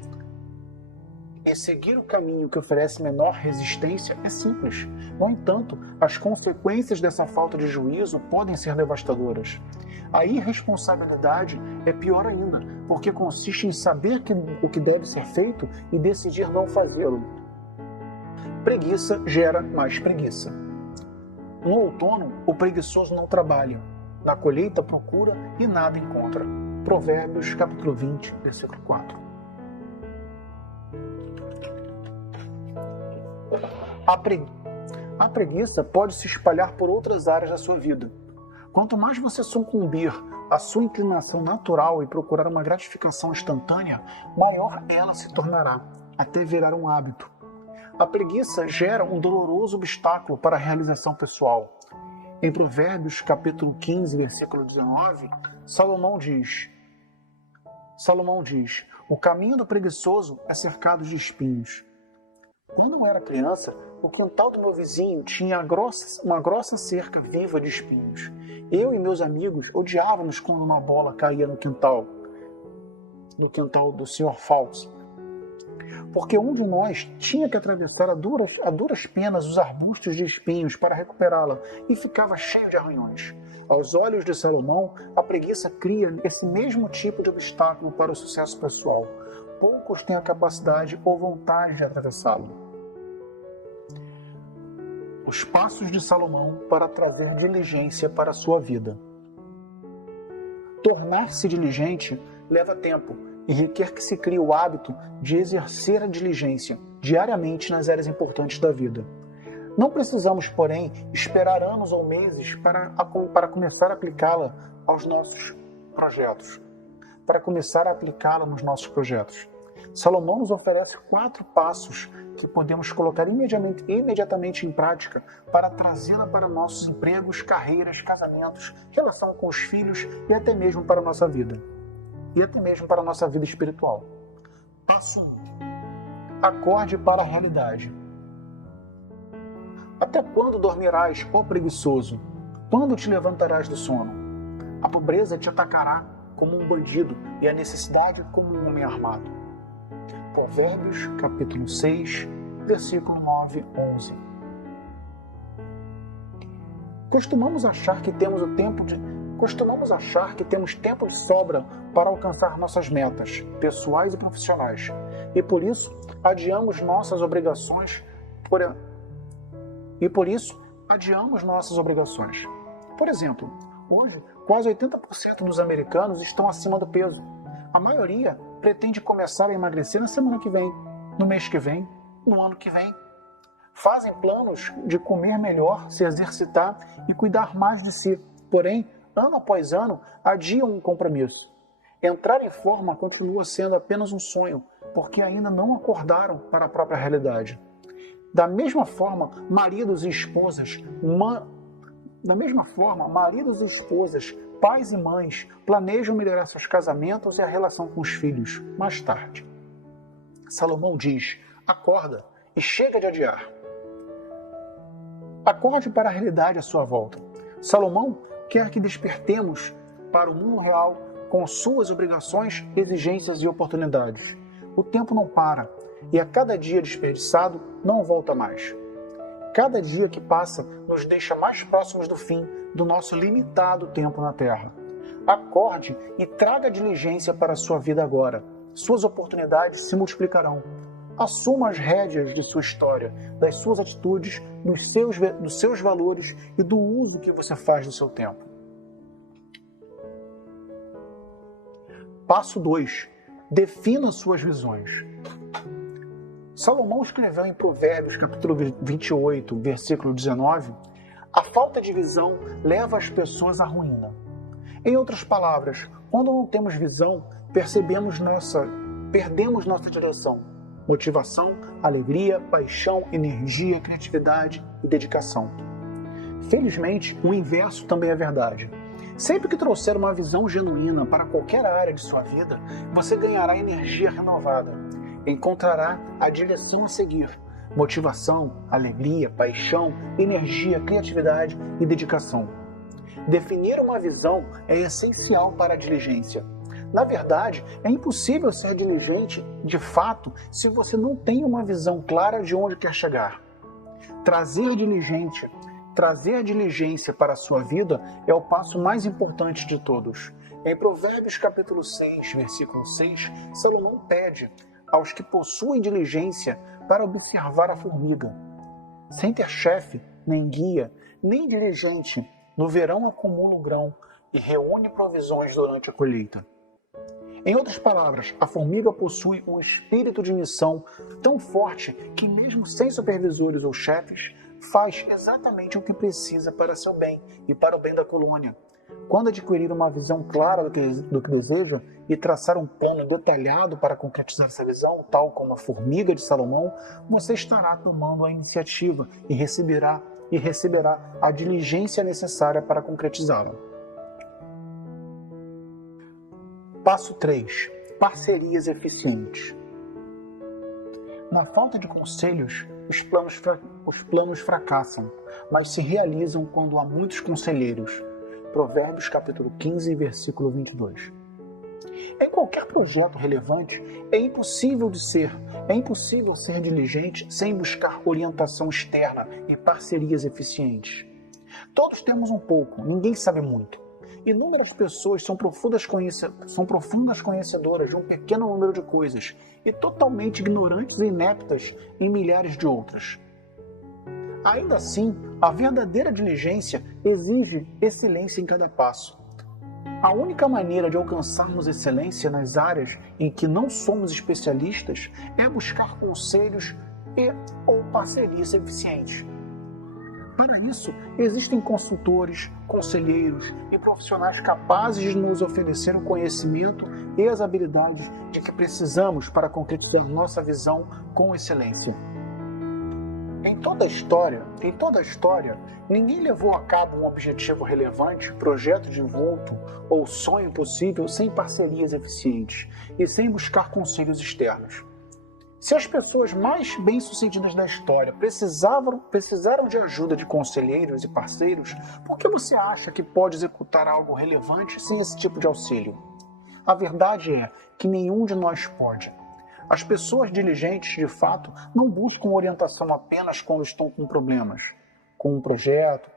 e seguir o caminho que oferece menor resistência é simples. No entanto, as consequências dessa falta de juízo podem ser devastadoras. A irresponsabilidade é pior ainda, porque consiste em saber o que deve ser feito e decidir não fazê-lo. Preguiça gera mais preguiça. No outono, o preguiçoso não trabalha. Na colheita procura e nada encontra. Provérbios, capítulo 20, versículo 4. A preguiça pode se espalhar por outras áreas da sua vida. Quanto mais você sucumbir à sua inclinação natural e procurar uma gratificação instantânea, maior ela se tornará, até virar um hábito. A preguiça gera um doloroso obstáculo para a realização pessoal. Em Provérbios, capítulo 15, versículo 19, Salomão diz, o caminho do preguiçoso é cercado de espinhos. Quando eu era criança, o quintal do meu vizinho tinha uma grossa cerca viva de espinhos. Eu e meus amigos odiávamos quando uma bola caía no quintal do Sr. Fawkes, porque um de nós tinha que atravessar a duras penas os arbustos de espinhos para recuperá-la e ficava cheio de arranhões. Aos olhos de Salomão, a preguiça cria esse mesmo tipo de obstáculo para o sucesso pessoal. Poucos têm a capacidade ou vontade de atravessá-lo. Os passos de Salomão para trazer diligência para a sua vida. Tornar-se diligente leva tempo e requer que se crie o hábito de exercer a diligência diariamente nas áreas importantes da vida. Não precisamos, porém, esperar anos ou meses para começar a aplicá-la aos nossos projetos. Salomão nos oferece 4 passos que podemos colocar imediatamente em prática para trazê-la para nossos empregos, carreiras, casamentos, relação com os filhos e até mesmo para a nossa vida. E até mesmo para a nossa vida espiritual. Passo 1. Acorde para a realidade. Até quando dormirás, ó preguiçoso? Quando te levantarás do sono? A pobreza te atacará como um bandido e a necessidade como um homem armado. Provérbios, capítulo 6, versículo 9, 11. Costumamos achar que temos tempo de sobra para alcançar nossas metas, pessoais e profissionais, e por isso adiamos nossas obrigações. Por exemplo, hoje quase 80% dos americanos estão acima do peso. A maioria pretende começar a emagrecer na semana que vem, no mês que vem, no ano que vem. Fazem planos de comer melhor, se exercitar e cuidar mais de si. Porém, ano após ano, adiam um compromisso. Entrar em forma continua sendo apenas um sonho, porque ainda não acordaram para a própria realidade. Da mesma forma, maridos e esposas, pais e mães planejam melhorar seus casamentos e a relação com os filhos mais tarde. Salomão diz: acorda e chega de adiar. Acorde para a realidade à sua volta. Salomão quer que despertemos para o mundo real com suas obrigações, exigências e oportunidades. O tempo não para e a cada dia desperdiçado não volta mais. Cada dia que passa nos deixa mais próximos do fim do nosso limitado tempo na Terra. Acorde e traga diligência para a sua vida agora. Suas oportunidades se multiplicarão. Assuma as rédeas de sua história, das suas atitudes, dos seus valores e do uso que você faz do seu tempo. Passo 2. Defina suas visões. Salomão escreveu em Provérbios, capítulo 28, versículo 19, a falta de visão leva as pessoas à ruína. Em outras palavras, quando não temos visão, perdemos nossa direção, motivação, alegria, paixão, energia, criatividade e dedicação. Felizmente, o inverso também é verdade. Sempre que trouxer uma visão genuína para qualquer área de sua vida, você ganhará energia renovada. Encontrará a direção a seguir, motivação, alegria, paixão, energia, criatividade e dedicação. Definir uma visão é essencial para a diligência. Na verdade, é impossível ser diligente de fato se você não tem uma visão clara de onde quer chegar. Trazer diligência para a sua vida é o passo mais importante de todos. Em Provérbios capítulo 6, versículo 6, Salomão pede aos que possuem diligência para observar a formiga. Sem ter chefe, nem guia, nem dirigente, no verão acumula o grão e reúne provisões durante a colheita. Em outras palavras, a formiga possui um espírito de missão tão forte que, mesmo sem supervisores ou chefes, faz exatamente o que precisa para seu bem e para o bem da colônia. Quando adquirir uma visão clara do que deseja e traçar um plano detalhado para concretizar essa visão, tal como a formiga de Salomão, você estará tomando a iniciativa e receberá a diligência necessária para concretizá-la. Passo 3. Parcerias eficientes. Na falta de conselhos, os planos fracassam, mas se realizam quando há muitos conselheiros. Provérbios capítulo 15, versículo 22. Em qualquer projeto relevante, é impossível ser diligente sem buscar orientação externa e parcerias eficientes. Todos temos um pouco, ninguém sabe muito. Inúmeras pessoas são profundas conhecedoras de um pequeno número de coisas e totalmente ignorantes e ineptas em milhares de outras. Ainda assim, a verdadeira diligência exige excelência em cada passo. A única maneira de alcançarmos excelência nas áreas em que não somos especialistas é buscar conselhos ou parcerias eficientes. Para isso, existem consultores, conselheiros e profissionais capazes de nos oferecer o conhecimento e as habilidades de que precisamos para concretizar nossa visão com excelência. Em toda a história, ninguém levou a cabo um objetivo relevante, projeto de vulto ou sonho possível sem parcerias eficientes e sem buscar conselhos externos. Se as pessoas mais bem-sucedidas na história precisaram de ajuda de conselheiros e parceiros, por que você acha que pode executar algo relevante sem esse tipo de auxílio? A verdade é que nenhum de nós pode. As pessoas diligentes, de fato, não buscam orientação apenas quando estão com problemas, com um projeto.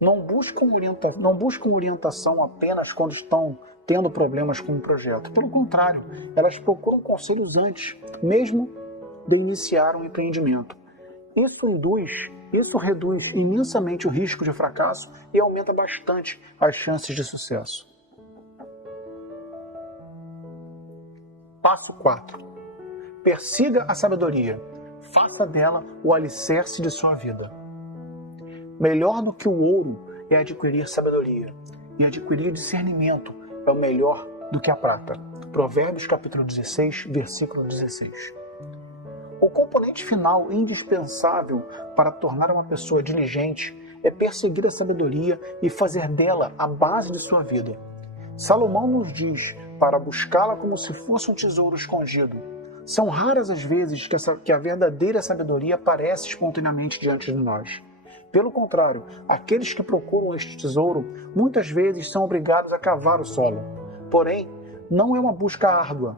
Não buscam orientação apenas quando estão tendo problemas com um projeto. Pelo contrário, elas procuram conselhos antes, mesmo de iniciar um empreendimento. Isso reduz imensamente o risco de fracasso e aumenta bastante as chances de sucesso. Passo 4. Persiga a sabedoria. Faça dela o alicerce de sua vida. Melhor do que o ouro é adquirir sabedoria, e adquirir discernimento é o melhor do que a prata. Provérbios capítulo 16, versículo 16. O componente final indispensável para tornar uma pessoa diligente é perseguir a sabedoria e fazer dela a base de sua vida. Salomão nos diz para buscá-la como se fosse um tesouro escondido. São raras as vezes que a verdadeira sabedoria aparece espontaneamente diante de nós. Pelo contrário, aqueles que procuram este tesouro muitas vezes são obrigados a cavar o solo. Porém, não é uma busca árdua.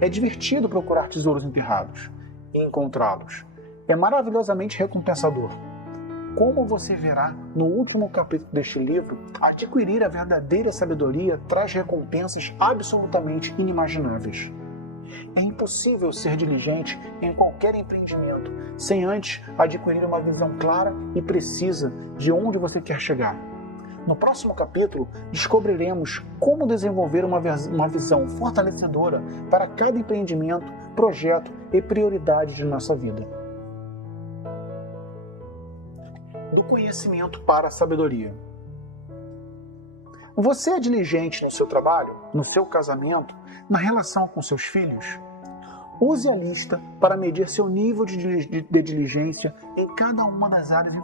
É divertido procurar tesouros enterrados e encontrá-los. É maravilhosamente recompensador. Como você verá no último capítulo deste livro, adquirir a verdadeira sabedoria traz recompensas absolutamente inimagináveis. É impossível ser diligente em qualquer empreendimento sem antes adquirir uma visão clara e precisa de onde você quer chegar. No próximo capítulo, descobriremos como desenvolver uma visão fortalecedora para cada empreendimento, projeto e prioridade de nossa vida. Do conhecimento para a sabedoria. Você é diligente no seu trabalho, no seu casamento, na relação com seus filhos? Use a lista para medir seu nível de diligência em cada uma das áreas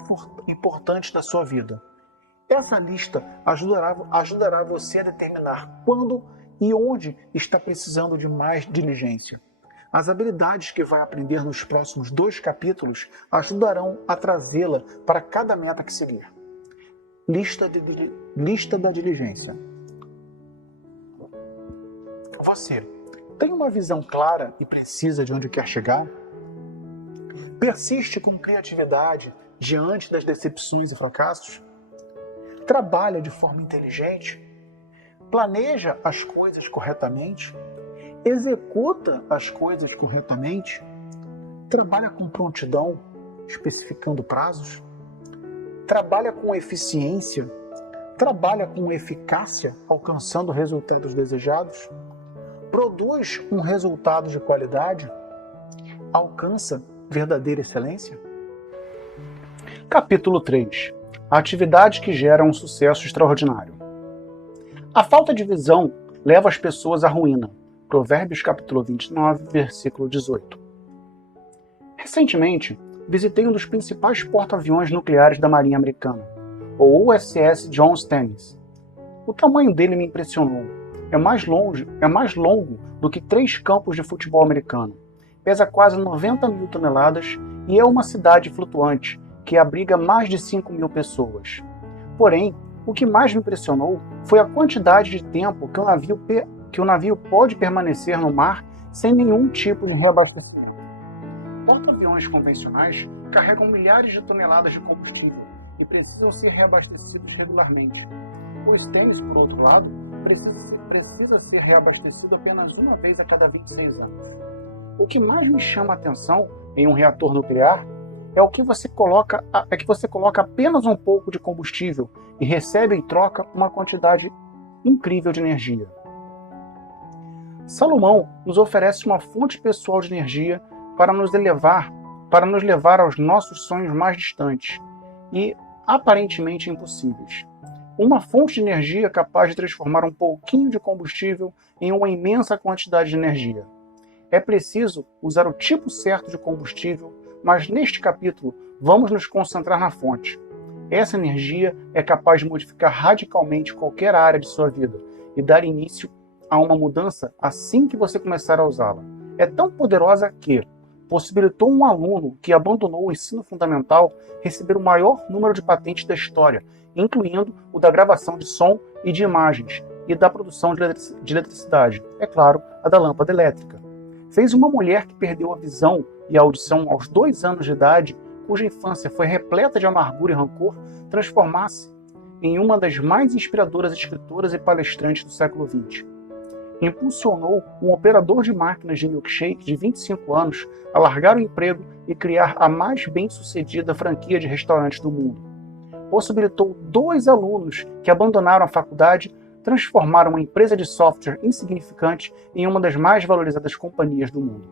importantes da sua vida. Essa lista ajudará você a determinar quando e onde está precisando de mais diligência. As habilidades que vai aprender nos próximos 2 capítulos ajudarão a trazê-la para cada meta que seguir. Lista da diligência. Você tem uma visão clara e precisa de onde quer chegar? Persiste com criatividade diante das decepções e fracassos? Trabalha de forma inteligente? Planeja as coisas corretamente? Executa as coisas corretamente? Trabalha com prontidão, especificando prazos? Trabalha com eficiência? Trabalha com eficácia, alcançando resultados desejados? Produz um resultado de qualidade? alcança verdadeira excelência? Capítulo 3. A atividade que gera um sucesso extraordinário. A falta de visão leva as pessoas à ruína. Provérbios capítulo 29, versículo 18. Recentemente, visitei um dos principais porta-aviões nucleares da Marinha Americana, o USS John Stennis. O tamanho dele me impressionou. É mais longo do que 3 campos de futebol americano. Pesa quase 90 mil toneladas e é uma cidade flutuante que abriga mais de 5 mil pessoas. Porém, o que mais me impressionou foi a quantidade de tempo que o navio pode permanecer no mar sem nenhum tipo de reabastecimento. Porta-aviões convencionais carregam milhares de toneladas de combustível e precisam ser reabastecidos regularmente. O Stennis, por outro lado, precisa ser reabastecido apenas uma vez a cada 26 anos. O que mais me chama a atenção em um reator nuclear é que você coloca apenas um pouco de combustível e recebe em troca uma quantidade incrível de energia. Salomão nos oferece uma fonte pessoal de energia para nos levar aos nossos sonhos mais distantes e aparentemente impossíveis. Uma fonte de energia capaz de transformar um pouquinho de combustível em uma imensa quantidade de energia. É preciso usar o tipo certo de combustível, mas neste capítulo vamos nos concentrar na fonte. Essa energia é capaz de modificar radicalmente qualquer área de sua vida e dar início a uma mudança assim que você começar a usá-la. É tão poderosa que possibilitou um aluno que abandonou o ensino fundamental receber o maior número de patentes da história, incluindo o da gravação de som e de imagens e da produção de eletricidade, é claro, a da lâmpada elétrica. Fez uma mulher que perdeu a visão e a audição aos 2 anos de idade, cuja infância foi repleta de amargura e rancor, transformar-se em uma das mais inspiradoras escritoras e palestrantes do século XX. Impulsionou um operador de máquinas de milkshake de 25 anos a largar o emprego e criar a mais bem-sucedida franquia de restaurantes do mundo. Possibilitou 2 alunos que abandonaram a faculdade transformar uma empresa de software insignificante em uma das mais valorizadas companhias do mundo.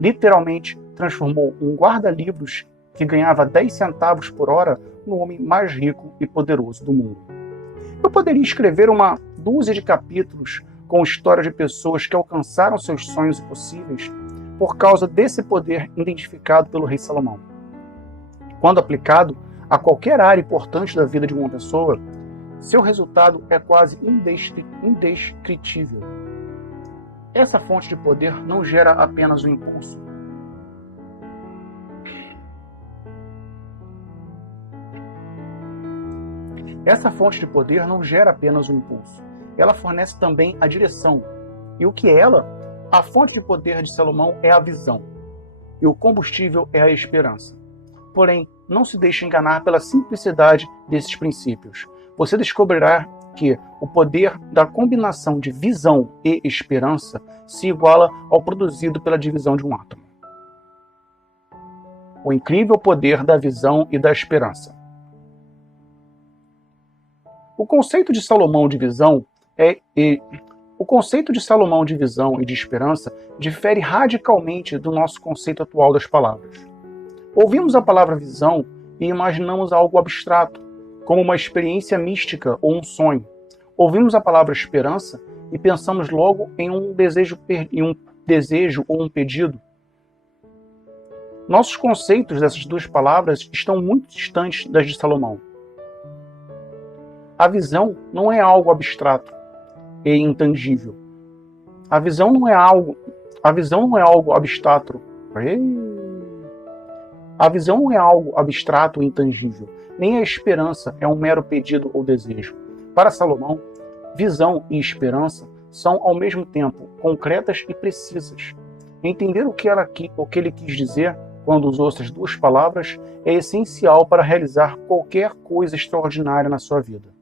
Literalmente, transformou um guarda-livros que ganhava 10 centavos por hora no homem mais rico e poderoso do mundo. Eu poderia escrever uma dúzia de capítulos com histórias de pessoas que alcançaram seus sonhos impossíveis por causa desse poder identificado pelo rei Salomão. Quando aplicado a qualquer área importante da vida de uma pessoa, seu resultado é quase indescritível. Essa fonte de poder não gera apenas um impulso. Essa fonte de poder não gera apenas um impulso. Ela fornece também a direção. E o que é ela? A fonte de poder de Salomão é a visão. E o combustível é a esperança. Porém, não se deixe enganar pela simplicidade desses princípios. Você descobrirá que o poder da combinação de visão e esperança se iguala ao produzido pela divisão de um átomo. O incrível poder da visão e da esperança. O conceito de Salomão de visão e de esperança difere radicalmente do nosso conceito atual das palavras. Ouvimos a palavra visão e imaginamos algo abstrato, como uma experiência mística ou um sonho. Ouvimos a palavra esperança e pensamos logo em um desejo ou um pedido. Nossos conceitos dessas 2 palavras estão muito distantes das de Salomão. A visão não é algo abstrato e intangível. A visão não é algo abstrato. A visão não é algo abstrato e intangível. Nem a esperança é um mero pedido ou desejo. Para Salomão, visão e esperança são ao mesmo tempo concretas e precisas. Entender o que ele quis dizer quando usou essas 2 palavras é essencial para realizar qualquer coisa extraordinária na sua vida.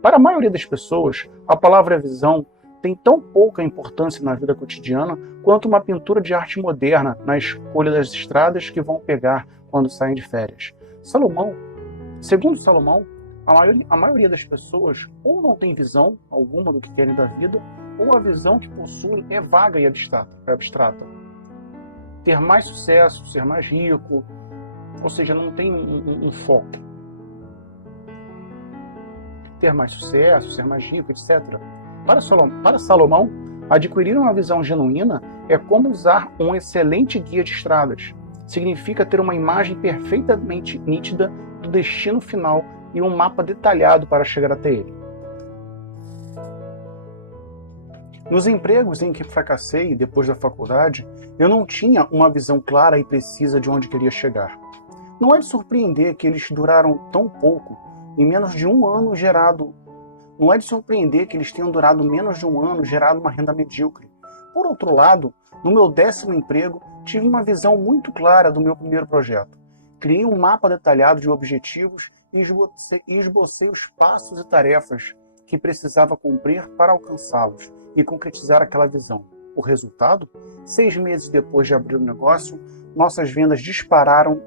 Para a maioria das pessoas, a palavra visão tem tão pouca importância na vida cotidiana quanto uma pintura de arte moderna na escolha das estradas que vão pegar quando saem de férias. Segundo Salomão, a maioria das pessoas ou não tem visão alguma do que querem da vida, ou a visão que possuem é vaga e abstrata. ter mais sucesso, ser mais rico, ou seja, não tem um foco. Ter mais sucesso, ser mais rico, etc. Para Salomão, adquirir uma visão genuína é como usar um excelente guia de estradas. Significa ter uma imagem perfeitamente nítida do destino final e um mapa detalhado para chegar até ele. Nos empregos em que fracassei depois da faculdade, eu não tinha uma visão clara e precisa de onde queria chegar. Não é de surpreender que eles duraram tão pouco, em menos de um ano gerado. Não é de surpreender que eles tenham durado menos de um ano, gerado uma renda medíocre. Por outro lado, no meu 10º emprego, tive uma visão muito clara do meu primeiro projeto. Criei um mapa detalhado de objetivos e esbocei os passos e tarefas que precisava cumprir para alcançá-los e concretizar aquela visão. O resultado? 6 meses depois de abrir o negócio, nossas vendas dispararam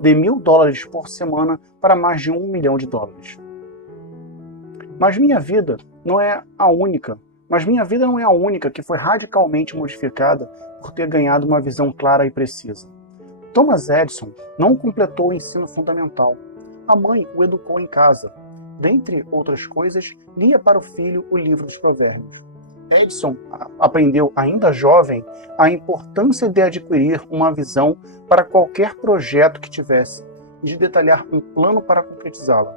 de $1.000 por semana para mais de $1 milhão. Mas minha vida não é a única que foi radicalmente modificada por ter ganhado uma visão clara e precisa. Thomas Edison não completou o ensino fundamental. A mãe o educou em casa. Dentre outras coisas, lia para o filho o livro dos Provérbios. Edison aprendeu, ainda jovem, a importância de adquirir uma visão para qualquer projeto que tivesse e de detalhar um plano para concretizá-la.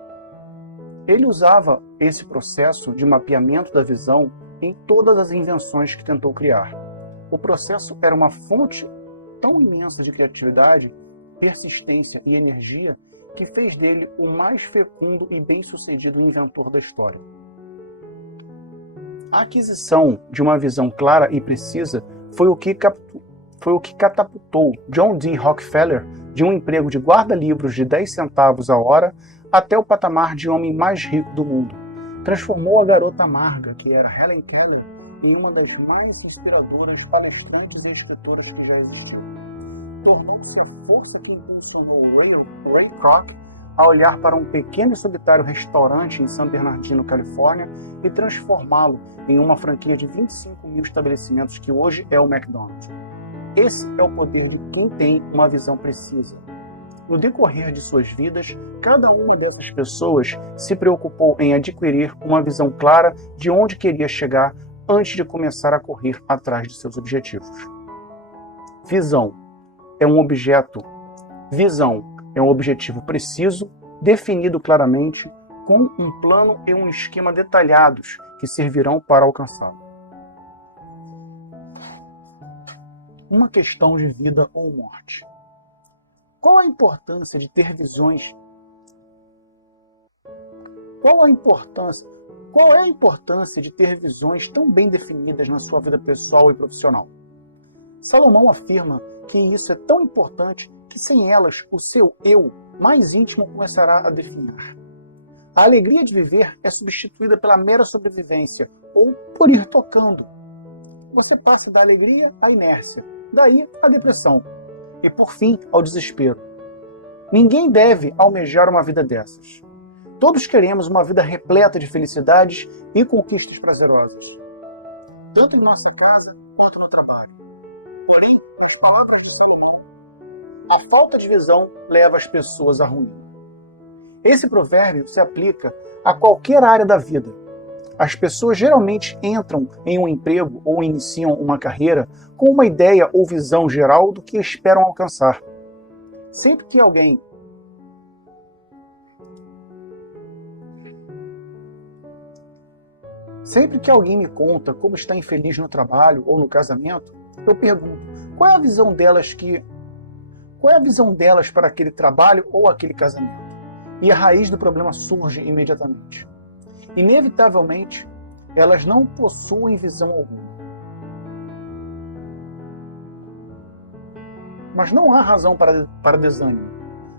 Ele usava esse processo de mapeamento da visão em todas as invenções que tentou criar. O processo era uma fonte tão imensa de criatividade, persistência e energia que fez dele o mais fecundo e bem-sucedido inventor da história. A aquisição de uma visão clara e precisa foi o que catapultou John D. Rockefeller de um emprego de guarda-livros de 10 centavos a hora até o patamar de homem mais rico do mundo. Transformou a garota amarga, que era Helen Keller, em uma das mais inspiradoras palestrantes e escritoras que já existiu. Tornou-se a força que impulsionou Ray Kroc a olhar para um pequeno e solitário restaurante em San Bernardino, Califórnia, e transformá-lo em uma franquia de 25 mil estabelecimentos que hoje é o McDonald's. Esse é o poder de quem tem uma visão precisa. No decorrer de suas vidas, cada uma dessas pessoas se preocupou em adquirir uma visão clara de onde queria chegar antes de começar a correr atrás de seus objetivos. Visão é um objetivo preciso, definido claramente, com um plano e um esquema detalhados que servirão para alcançá-lo. Uma questão de vida ou morte. Qual a importância de ter visões? Qual é a importância de ter visões tão bem definidas na sua vida pessoal e profissional? Salomão afirma que isso é tão importante que sem elas o seu eu mais íntimo começará a definhar. A alegria de viver é substituída pela mera sobrevivência ou por ir tocando. Você passa da alegria à inércia, daí à depressão e por fim ao desespero. Ninguém deve almejar uma vida dessas. Todos queremos uma vida repleta de felicidades e conquistas prazerosas, tanto em nossa casa quanto no trabalho. Porém, a falta de visão leva as pessoas à ruína. Esse provérbio se aplica a qualquer área da vida. As pessoas geralmente entram em um emprego ou iniciam uma carreira com uma ideia ou visão geral do que esperam alcançar. Sempre que alguém me conta como está infeliz no trabalho ou no casamento, eu pergunto, qual é a visão delas para aquele trabalho ou aquele casamento? E a raiz do problema surge imediatamente. Inevitavelmente, elas não possuem visão alguma. Mas não há razão para desânimo.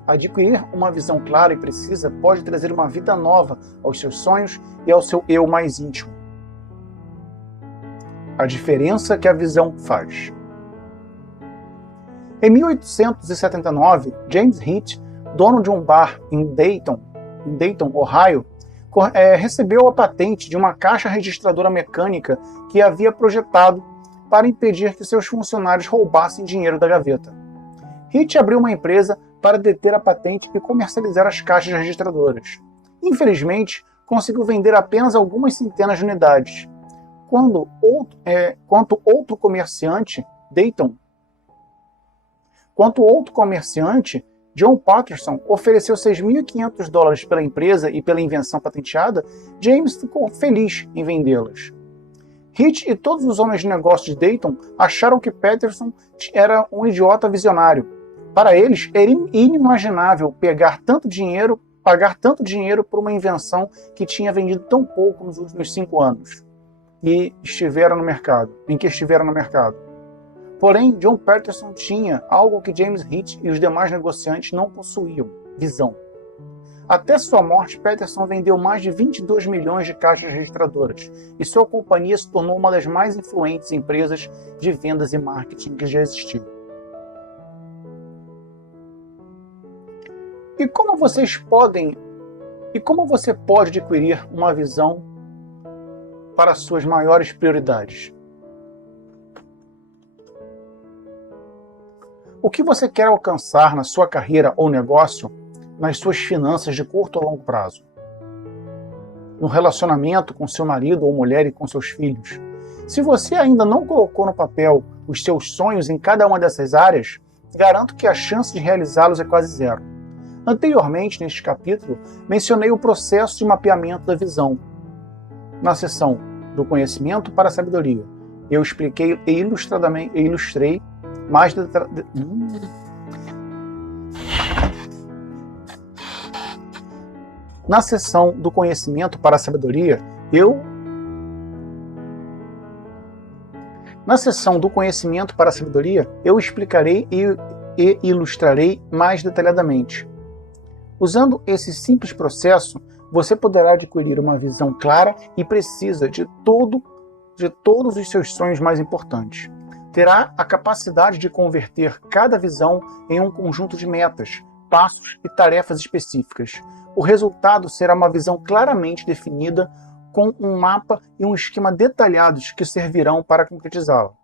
Adquirir uma visão clara e precisa pode trazer uma vida nova aos seus sonhos e ao seu eu mais íntimo. A diferença que a visão faz. Em 1879, James Heath, dono de um bar em Dayton, Ohio, recebeu a patente de uma caixa registradora mecânica que havia projetado para impedir que seus funcionários roubassem dinheiro da gaveta. Hitch abriu uma empresa para deter a patente e comercializar as caixas registradoras. Infelizmente, conseguiu vender apenas algumas centenas de unidades. Quanto outro comerciante, John Patterson, ofereceu $6.500 pela empresa e pela invenção patenteada, James ficou feliz em vendê-las. Hitch e todos os homens de negócios de Dayton acharam que Patterson era um idiota visionário. Para eles, era inimaginável pagar tanto dinheiro por uma invenção que tinha vendido tão pouco nos últimos 5 anos em que estiveram no mercado. Porém, John Patterson tinha algo que James Hitch e os demais negociantes não possuíam: visão. Até sua morte, Patterson vendeu mais de 22 milhões de caixas registradoras e sua companhia se tornou uma das mais influentes empresas de vendas e marketing que já existiu. E como você pode adquirir uma visão para suas maiores prioridades? O que você quer alcançar na sua carreira ou negócio, nas suas finanças de curto ou longo prazo? No relacionamento com seu marido ou mulher e com seus filhos? Se você ainda não colocou no papel os seus sonhos em cada uma dessas áreas, garanto que a chance de realizá-los é quase zero. Anteriormente, neste capítulo, mencionei o processo de mapeamento da visão. Na seção do conhecimento para a sabedoria, eu expliquei e ilustrei mais Na seção do conhecimento para a sabedoria, eu explicarei e ilustrarei mais detalhadamente. Usando esse simples processo, você poderá adquirir uma visão clara e precisa de todos os seus sonhos mais importantes. Terá a capacidade de converter cada visão em um conjunto de metas, passos e tarefas específicas. O resultado será uma visão claramente definida, com um mapa e um esquema detalhados que servirão para concretizá-la.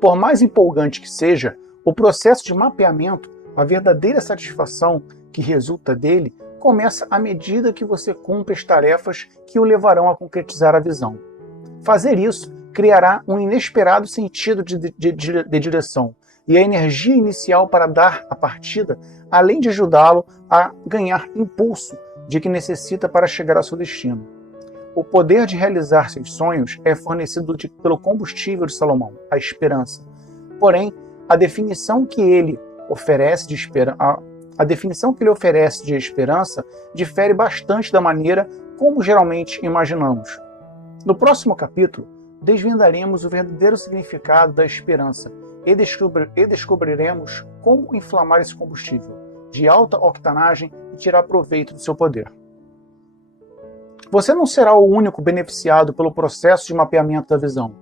Por mais empolgante que seja, o processo de mapeamento, a verdadeira satisfação que resulta dele, começa à medida que você cumpre as tarefas que o levarão a concretizar a visão. Fazer isso criará um inesperado sentido de direção e a energia inicial para dar a partida, além de ajudá-lo a ganhar impulso de que necessita para chegar ao seu destino. O poder de realizar seus sonhos é fornecido pelo combustível de Salomão, a esperança. Porém, a definição que ele oferece de esperança difere bastante da maneira como geralmente imaginamos. No próximo capítulo, desvendaremos o verdadeiro significado da esperança e descobriremos como inflamar esse combustível de alta octanagem e tirar proveito do seu poder. Você não será o único beneficiado pelo processo de mapeamento da visão.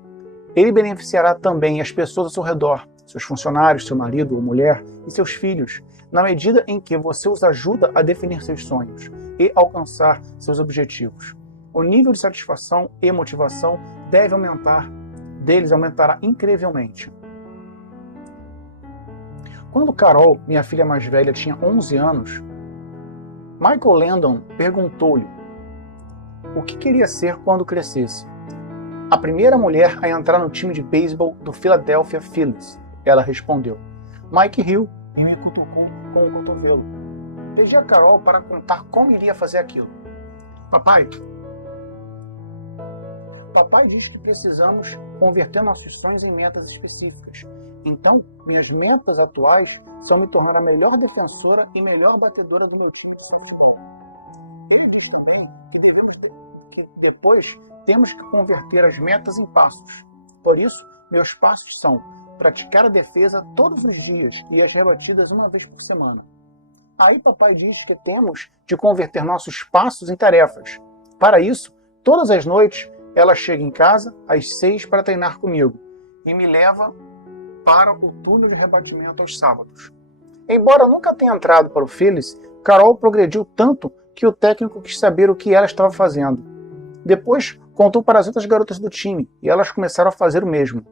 Ele beneficiará também as pessoas ao seu redor, seus funcionários, seu marido ou mulher e seus filhos, na medida em que você os ajuda a definir seus sonhos e alcançar seus objetivos. O nível de satisfação e motivação deles aumentará incrivelmente. Quando Carol, minha filha mais velha, tinha 11 anos, Michael Landon perguntou-lhe o que queria ser quando crescesse. A primeira mulher a entrar no time de beisebol do Philadelphia Phillies, ela respondeu. Mike riu e me cutucou com o cotovelo. Pedi a Carol para contar como iria fazer aquilo. Papai diz que precisamos converter nossos sonhos em metas específicas. Então, minhas metas atuais são me tornar a melhor defensora e melhor batedora do meu time de futebol. Ele disse também que depois temos que converter as metas em passos. Por isso, meus passos são praticar a defesa todos os dias e as rebatidas uma vez por semana. Aí papai diz que temos de converter nossos passos em tarefas. Para isso, todas as noites, ela chega em casa às 6 para treinar comigo e me leva para o túnel de rebatimento aos sábados. Embora nunca tenha entrado para o Phillies, Carol progrediu tanto que o técnico quis saber o que ela estava fazendo. Depois, contou para as outras garotas do time e elas começaram a fazer o mesmo.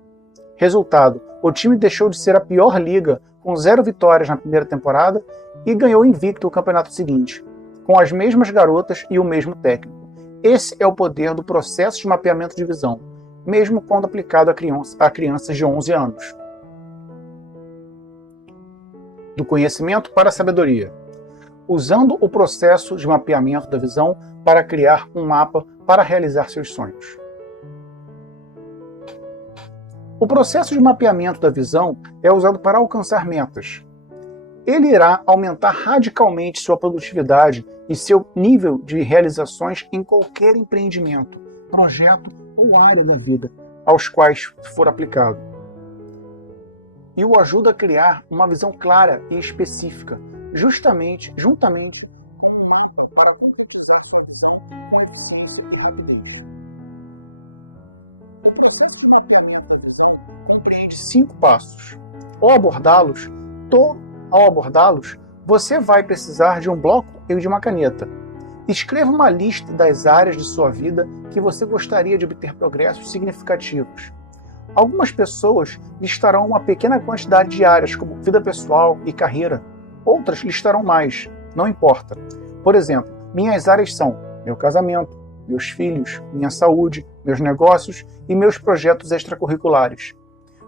Resultado, o time deixou de ser a pior liga, com 0 vitórias na primeira temporada, e ganhou invicto o campeonato seguinte, com as mesmas garotas e o mesmo técnico. Esse é o poder do processo de mapeamento de visão, mesmo quando aplicado a crianças de 11 anos. Do conhecimento para a sabedoria. Usando o processo de mapeamento da visão para criar um mapa para realizar seus sonhos. O processo de mapeamento da visão é usado para alcançar metas. Ele irá aumentar radicalmente sua produtividade e seu nível de realizações em qualquer empreendimento, projeto ou área da vida aos quais for aplicado. E o ajuda a criar uma visão clara e específica, juntamente com um mapa para concretizar sua visão. O processo de mapeamento da visão compreende 5 passos. Ao abordá-los, você vai precisar de um bloco e de uma caneta. Escreva uma lista das áreas de sua vida que você gostaria de obter progressos significativos. Algumas pessoas listarão uma pequena quantidade de áreas, como vida pessoal e carreira. Outras listarão mais, não importa. Por exemplo, minhas áreas são meu casamento, meus filhos, minha saúde, meus negócios e meus projetos extracurriculares.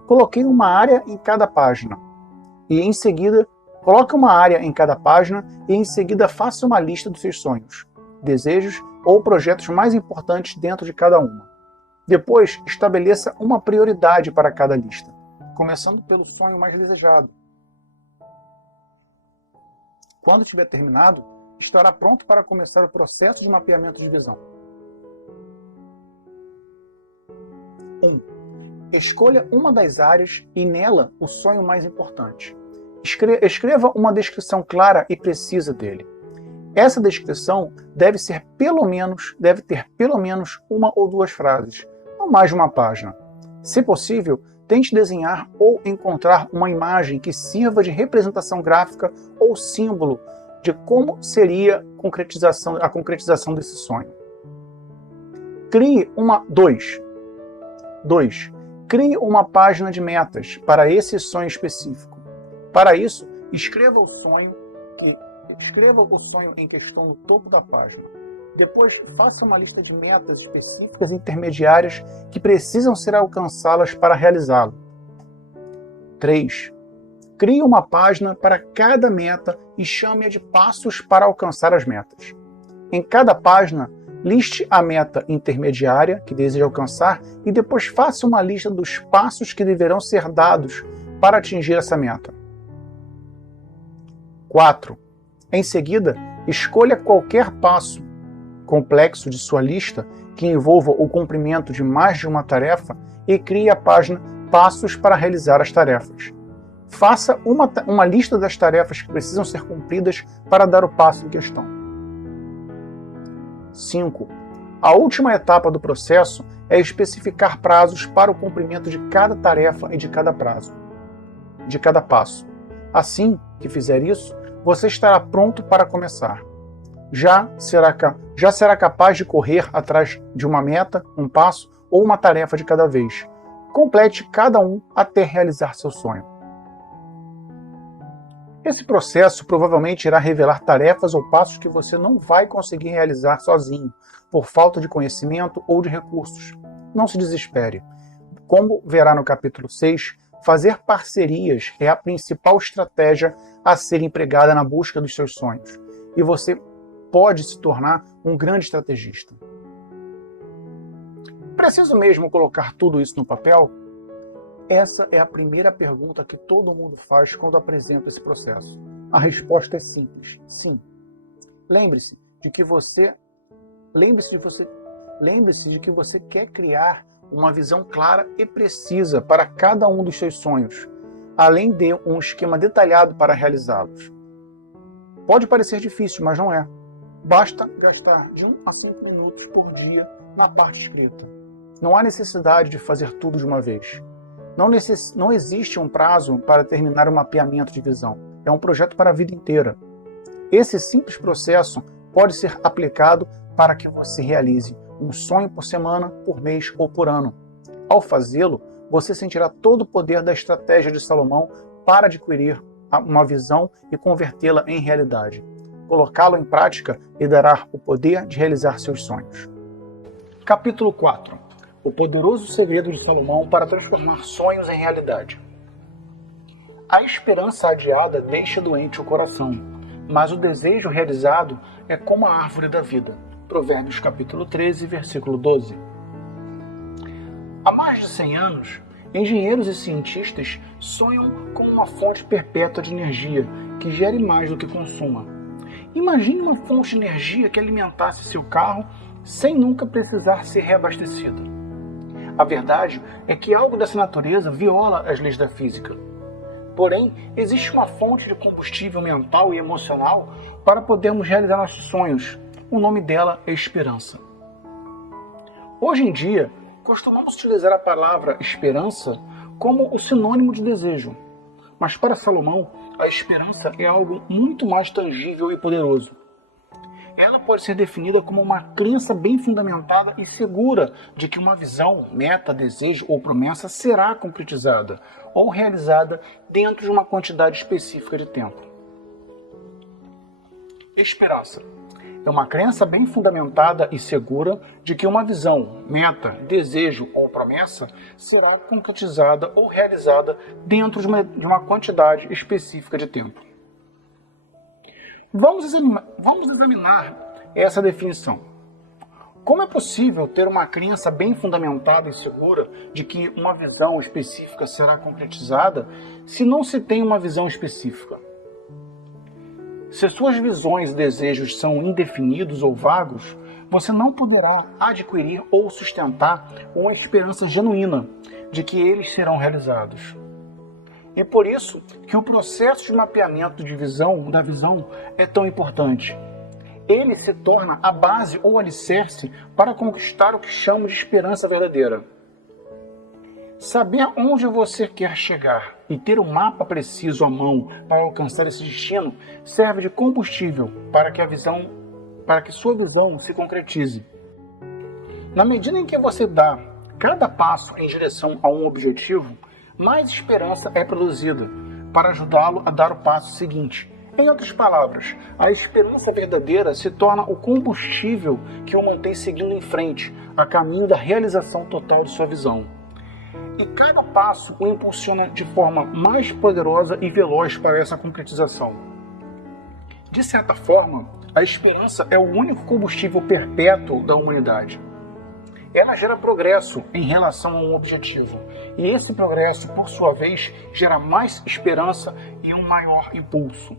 Coloquei uma área em cada página. Coloque uma área em cada página e em seguida faça uma lista dos seus sonhos, desejos ou projetos mais importantes dentro de cada uma. Depois, estabeleça uma prioridade para cada lista, começando pelo sonho mais desejado. Quando tiver terminado, estará pronto para começar o processo de mapeamento de visão. 1. Escolha uma das áreas e nela o sonho mais importante. Escreva uma descrição clara e precisa dele. Essa descrição deve ter pelo menos 1 ou 2 frases, não mais de uma página. Se possível, tente desenhar ou encontrar uma imagem que sirva de representação gráfica ou símbolo de como seria a concretização desse sonho. Crie uma página de metas para esse sonho específico. Para isso, escreva o sonho em questão no topo da página. Depois, faça uma lista de metas específicas e intermediárias que precisam ser alcançadas para realizá-lo. 3. Crie uma página para cada meta e chame-a de passos para alcançar as metas. Em cada página, liste a meta intermediária que deseja alcançar e depois faça uma lista dos passos que deverão ser dados para atingir essa meta. 4. Em seguida, escolha qualquer passo complexo de sua lista que envolva o cumprimento de mais de uma tarefa e crie a página Passos para realizar as tarefas. Faça uma lista das tarefas que precisam ser cumpridas para dar o passo em questão. 5. A última etapa do processo é especificar prazos para o cumprimento de cada tarefa e de cada passo. Assim que fizer isso, você estará pronto para começar. Já será capaz de correr atrás de uma meta, um passo ou uma tarefa de cada vez. Complete cada um até realizar seu sonho. Esse processo provavelmente irá revelar tarefas ou passos que você não vai conseguir realizar sozinho, por falta de conhecimento ou de recursos. Não se desespere. Como verá no capítulo 6, fazer parcerias é a principal estratégia a ser empregada na busca dos seus sonhos, e você pode se tornar um grande estrategista. Preciso mesmo colocar tudo isso no papel? Essa é a primeira pergunta que todo mundo faz quando apresenta esse processo. A resposta é simples: sim. Lembre-se de que você quer criar uma visão clara e precisa para cada um dos seus sonhos, além de um esquema detalhado para realizá-los. Pode parecer difícil, mas não é. Basta gastar de 1 a 5 minutos por dia na parte escrita. Não há necessidade de fazer tudo de uma vez. Não existe um prazo para terminar o mapeamento de visão. É um projeto para a vida inteira. Esse simples processo pode ser aplicado para que você realize um sonho por semana, por mês ou por ano. Ao fazê-lo, você sentirá todo o poder da estratégia de Salomão para adquirir uma visão e convertê-la em realidade. Colocá-lo em prática lhe dará o poder de realizar seus sonhos. Capítulo 4. O poderoso segredo de Salomão para transformar sonhos em realidade. A esperança adiada deixa doente o coração, mas o desejo realizado é como a árvore da vida. Provérbios capítulo 13, versículo 12. Há mais de 100 anos, engenheiros e cientistas sonham com uma fonte perpétua de energia que gere mais do que consuma. Imagine uma fonte de energia que alimentasse seu carro sem nunca precisar ser reabastecida. A verdade é que algo dessa natureza viola as leis da física. Porém, existe uma fonte de combustível mental e emocional para podermos realizar nossos sonhos. O nome dela é esperança. Hoje em dia, costumamos utilizar a palavra esperança como o sinônimo de desejo. Mas para Salomão, a esperança é algo muito mais tangível e poderoso. Ela pode ser definida como uma crença bem fundamentada e segura de que uma visão, meta, desejo ou promessa será concretizada ou realizada dentro de uma quantidade específica de tempo. Esperança é uma crença bem fundamentada e segura de que uma visão, meta, desejo ou promessa será concretizada ou realizada dentro de uma quantidade específica de tempo. Vamos examinar essa definição. Como é possível ter uma crença bem fundamentada e segura de que uma visão específica será concretizada se não se tem uma visão específica? Se suas visões e desejos são indefinidos ou vagos, você não poderá adquirir ou sustentar uma esperança genuína de que eles serão realizados. E por isso que o processo de mapeamento da visão é tão importante. Ele se torna a base ou alicerce para conquistar o que chamo de esperança verdadeira. Saber onde você quer chegar e ter um mapa preciso à mão para alcançar esse destino serve de combustível para que sua visão se concretize. Na medida em que você dá cada passo em direção a um objetivo, mais esperança é produzida para ajudá-lo a dar o passo seguinte. Em outras palavras, a esperança verdadeira se torna o combustível que o mantém seguindo em frente, a caminho da realização total de sua visão. E cada passo o impulsiona de forma mais poderosa e veloz para essa concretização. De certa forma, a esperança é o único combustível perpétuo da humanidade. Ela gera progresso em relação a um objetivo, e esse progresso, por sua vez, gera mais esperança e um maior impulso.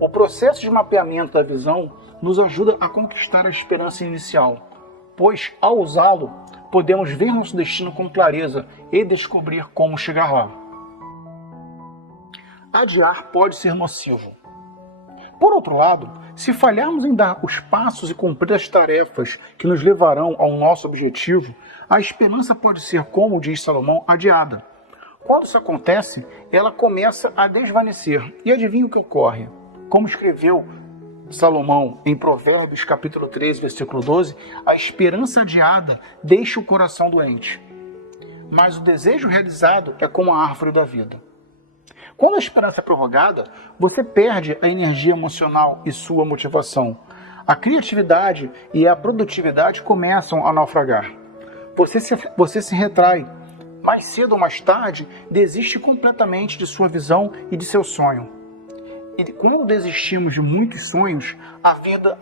O processo de mapeamento da visão nos ajuda a conquistar a esperança inicial, pois, ao usá-lo, podemos ver nosso destino com clareza e descobrir como chegar lá. Adiar pode ser nocivo. Por outro lado, se falharmos em dar os passos e cumprir as tarefas que nos levarão ao nosso objetivo, a esperança pode ser, como diz Salomão, adiada. Quando isso acontece, ela começa a desvanecer. E adivinha o que ocorre? Como escreveu Salomão em Provérbios capítulo 13, versículo 12, a esperança adiada deixa o coração doente, mas o desejo realizado é como a árvore da vida. Quando a esperança é prorrogada, você perde a energia emocional e sua motivação. A criatividade e a produtividade começam a naufragar. Você se retrai. Mais cedo ou mais tarde, desiste completamente de sua visão e de seu sonho. E quando desistimos de muitos sonhos, a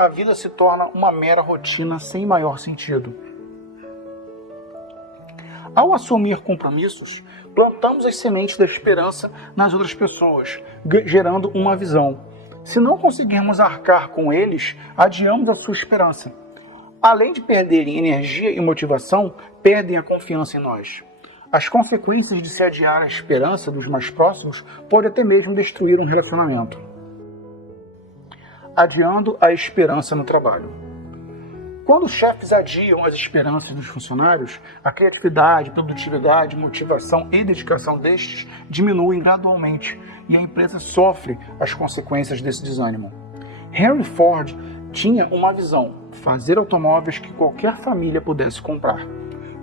vida se torna uma mera rotina sem maior sentido. Ao assumir compromissos, plantamos as sementes da esperança nas outras pessoas, gerando uma visão. Se não conseguirmos arcar com eles, adiamos a sua esperança. Além de perderem energia e motivação, perdem a confiança em nós. As consequências de se adiar a esperança dos mais próximos podem até mesmo destruir um relacionamento. Adiando a esperança no trabalho. Quando os chefes adiam as esperanças dos funcionários, a criatividade, produtividade, motivação e dedicação destes diminuem gradualmente e a empresa sofre as consequências desse desânimo. Henry Ford tinha uma visão, fazer automóveis que qualquer família pudesse comprar.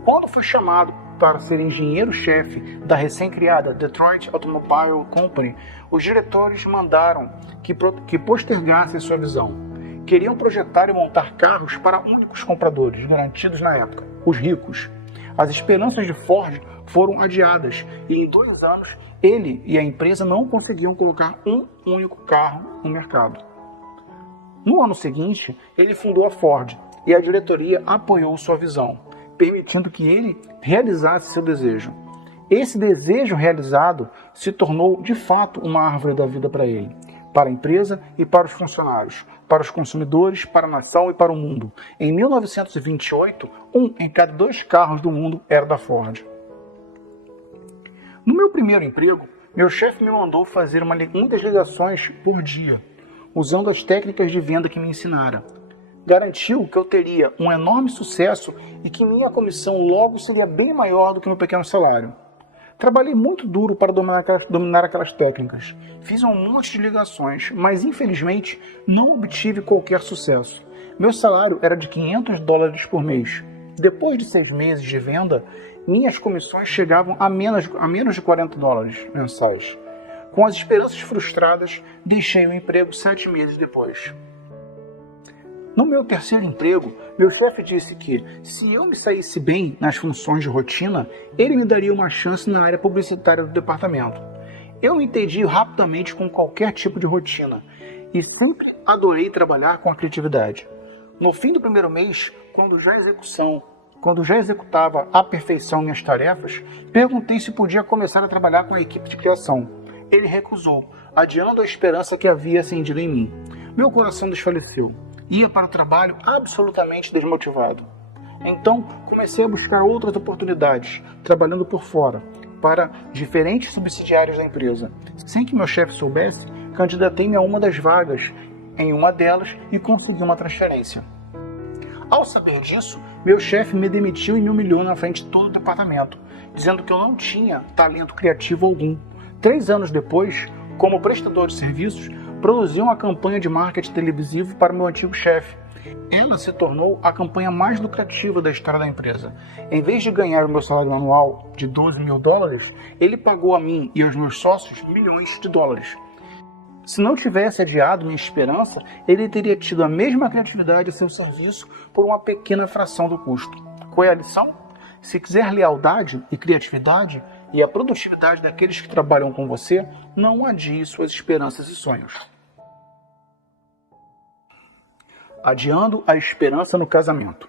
Quando fui chamado para ser engenheiro-chefe da recém-criada Detroit Automobile Company, os diretores mandaram que postergasse sua visão. Queriam projetar e montar carros para únicos compradores, garantidos na época, os ricos. As esperanças de Ford foram adiadas e em 2 anos ele e a empresa não conseguiam colocar um único carro no mercado. No ano seguinte, ele fundou a Ford e a diretoria apoiou sua visão, permitindo que ele realizasse seu desejo. Esse desejo realizado se tornou, de fato, uma árvore da vida para ele, para a empresa e para os funcionários, para os consumidores, para a nação e para o mundo. Em 1928, 1 em cada 2 carros do mundo era da Ford. No meu primeiro emprego, meu chefe me mandou fazer muitas ligações por dia, usando as técnicas de venda que me ensinara. Garantiu que eu teria um enorme sucesso e que minha comissão logo seria bem maior do que meu pequeno salário. Trabalhei muito duro para dominar aquelas técnicas. Fiz um monte de ligações, mas infelizmente não obtive qualquer sucesso. Meu salário era de $500 por mês. Depois de 6 meses de venda, minhas comissões chegavam a menos de $40 mensais. Com as esperanças frustradas, deixei o emprego 7 meses depois. No meu terceiro emprego, meu chefe disse que, se eu me saísse bem nas funções de rotina, ele me daria uma chance na área publicitária do departamento. Eu me entendi rapidamente com qualquer tipo de rotina e sempre adorei trabalhar com a criatividade. No fim do primeiro mês, quando já executava à perfeição minhas tarefas, perguntei se podia começar a trabalhar com a equipe de criação. Ele recusou, adiando a esperança que havia acendido em mim. Meu coração desfaleceu. Ia para o trabalho absolutamente desmotivado. Então, comecei a buscar outras oportunidades, trabalhando por fora, para diferentes subsidiários da empresa. Sem que meu chefe soubesse, candidatei-me a uma das vagas em uma delas e consegui uma transferência. Ao saber disso, meu chefe me demitiu e me humilhou na frente de todo o departamento, dizendo que eu não tinha talento criativo algum. 3 anos depois, como prestador de serviços, produzi uma campanha de marketing televisivo para meu antigo chefe. Ela se tornou a campanha mais lucrativa da história da empresa. Em vez de ganhar o meu salário anual de $12.000, ele pagou a mim e aos meus sócios milhões de dólares. Se não tivesse adiado minha esperança, ele teria tido a mesma criatividade a seu serviço por uma pequena fração do custo. Qual é a lição? Se quiser lealdade e criatividade e a produtividade daqueles que trabalham com você, não adie suas esperanças e sonhos. Adiando a esperança no casamento.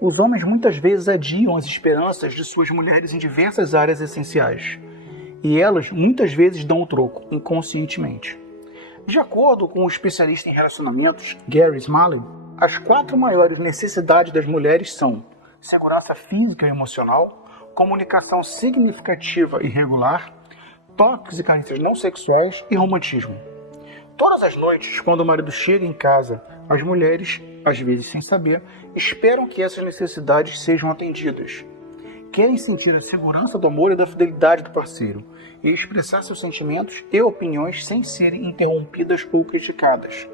Os homens muitas vezes adiam as esperanças de suas mulheres em diversas áreas essenciais. E elas muitas vezes dão o troco, inconscientemente. De acordo com o especialista em relacionamentos, Gary Smalley, as 4 maiores necessidades das mulheres são segurança física e emocional, comunicação significativa e regular, toques e carícias não sexuais e romantismo. Todas as noites, quando o marido chega em casa, as mulheres, às vezes sem saber, esperam que essas necessidades sejam atendidas. Querem sentir a segurança do amor e da fidelidade do parceiro e expressar seus sentimentos e opiniões sem serem interrompidas ou criticadas.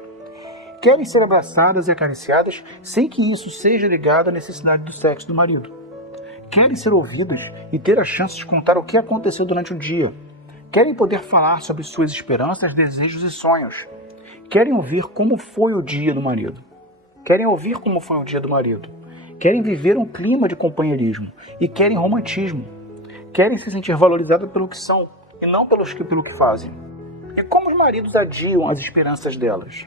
Querem ser abraçadas e acariciadas sem que isso seja ligado à necessidade do sexo do marido. Querem ser ouvidas e ter a chance de contar o que aconteceu durante o dia. Querem poder falar sobre suas esperanças, desejos e sonhos. Querem ouvir como foi o dia do marido. Querem viver um clima de companheirismo e querem romantismo. Querem se sentir valorizadas pelo que são e não pelo que fazem. E como os maridos adiam as esperanças delas?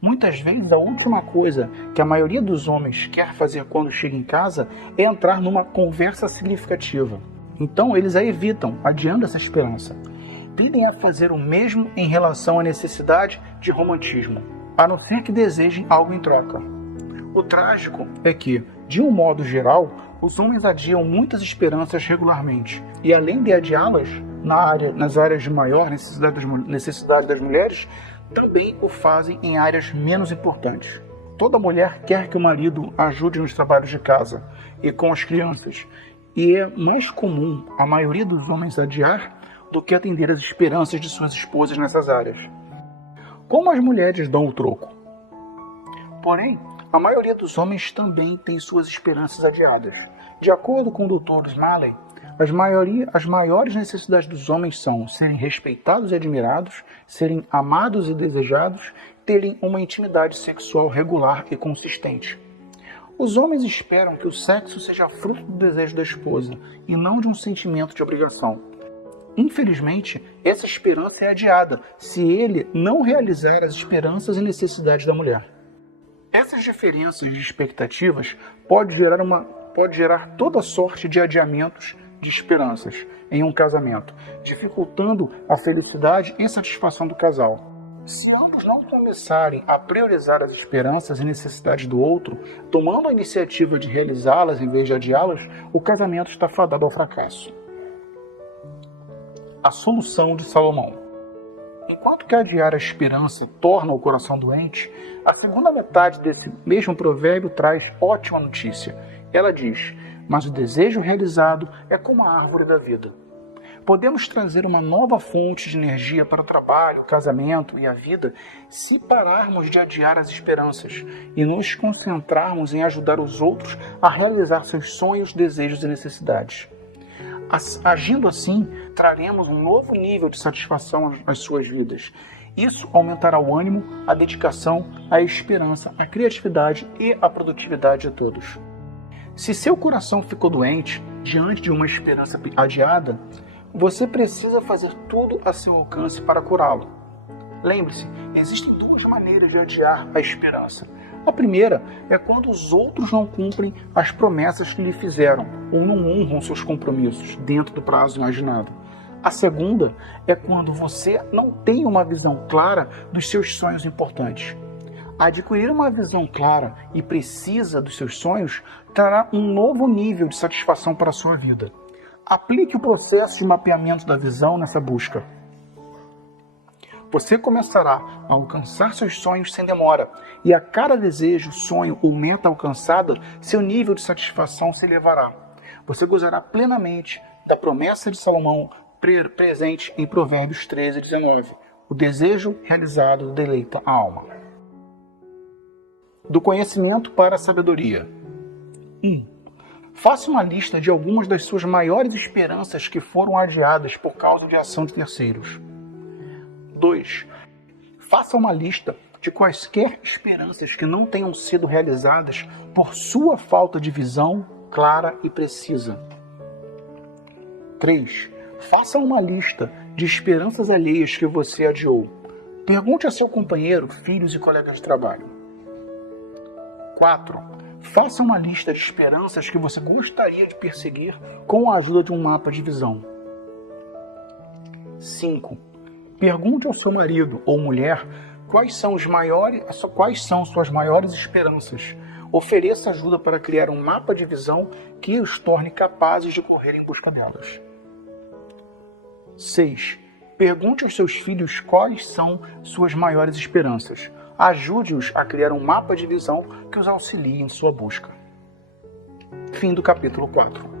Muitas vezes a última coisa que a maioria dos homens quer fazer quando chega em casa é entrar numa conversa significativa. Então eles a evitam, adiando essa esperança. Pedem a fazer o mesmo em relação à necessidade de romantismo, a não ser que desejem algo em troca. O trágico é que, de um modo geral, os homens adiam muitas esperanças regularmente, e além de adiá-las nas áreas de maior necessidade das mulheres, também o fazem em áreas menos importantes. Toda mulher quer que o marido ajude nos trabalhos de casa e com as crianças, e é mais comum a maioria dos homens adiar do que atender às esperanças de suas esposas nessas áreas. Como as mulheres dão o troco? Porém, A maioria dos homens também tem suas esperanças adiadas. De acordo com o Dr. Smalley, as maiores necessidades dos homens são serem respeitados e admirados, serem amados e desejados, terem uma intimidade sexual regular e consistente. Os homens esperam que o sexo seja fruto do desejo da esposa e não de um sentimento de obrigação. Infelizmente, essa esperança é adiada se ele não realizar as esperanças e necessidades da mulher. Essas diferenças de expectativas pode gerar toda sorte de adiamentos de esperanças em um casamento, dificultando a felicidade e satisfação do casal. Se ambos não começarem a priorizar as esperanças e necessidades do outro, tomando a iniciativa de realizá-las em vez de adiá-las, o casamento está fadado ao fracasso. A solução de Salomão. Enquanto que adiar a esperança torna o coração doente, a segunda metade desse mesmo provérbio traz ótima notícia. Ela diz: mas o desejo realizado é como a árvore da vida. Podemos trazer uma nova fonte de energia para o trabalho, o casamento e a vida se pararmos de adiar as esperanças e nos concentrarmos em ajudar os outros a realizar seus sonhos, desejos e necessidades. Agindo assim, traremos um novo nível de satisfação às suas vidas. Isso aumentará o ânimo, a dedicação, a esperança, a criatividade e a produtividade de todos. Se seu coração ficou doente diante de uma esperança adiada, você precisa fazer tudo a seu alcance para curá-lo. Lembre-se, existem duas maneiras de adiar a esperança. A primeira é quando os outros não cumprem as promessas que lhe fizeram ou não honram seus compromissos dentro do prazo imaginado. A segunda é quando você não tem uma visão clara dos seus sonhos importantes. Adquirir uma visão clara e precisa dos seus sonhos trará um novo nível de satisfação para a sua vida. Aplique o processo de mapeamento da visão nessa busca. Você começará a alcançar seus sonhos sem demora, e a cada desejo, sonho ou meta alcançada, seu nível de satisfação se elevará. Você gozará plenamente da promessa de Salomão presente em Provérbios 13:19. O desejo realizado deleita a alma. Do conhecimento para a sabedoria. 1. Faça uma lista de algumas das suas maiores esperanças que foram adiadas por causa de ação de terceiros. 2. Faça uma lista de quaisquer esperanças que não tenham sido realizadas por sua falta de visão clara e precisa. 3. Faça uma lista de esperanças alheias que você adiou. Pergunte a seu companheiro, filhos e colegas de trabalho. 4. Faça uma lista de esperanças que você gostaria de perseguir com a ajuda de um mapa de visão. 5. Pergunte ao seu marido ou mulher quais são suas maiores esperanças. Ofereça ajuda para criar um mapa de visão que os torne capazes de correr em busca delas. 6. Pergunte aos seus filhos quais são suas maiores esperanças. Ajude-os a criar um mapa de visão que os auxilie em sua busca. Fim do capítulo 4.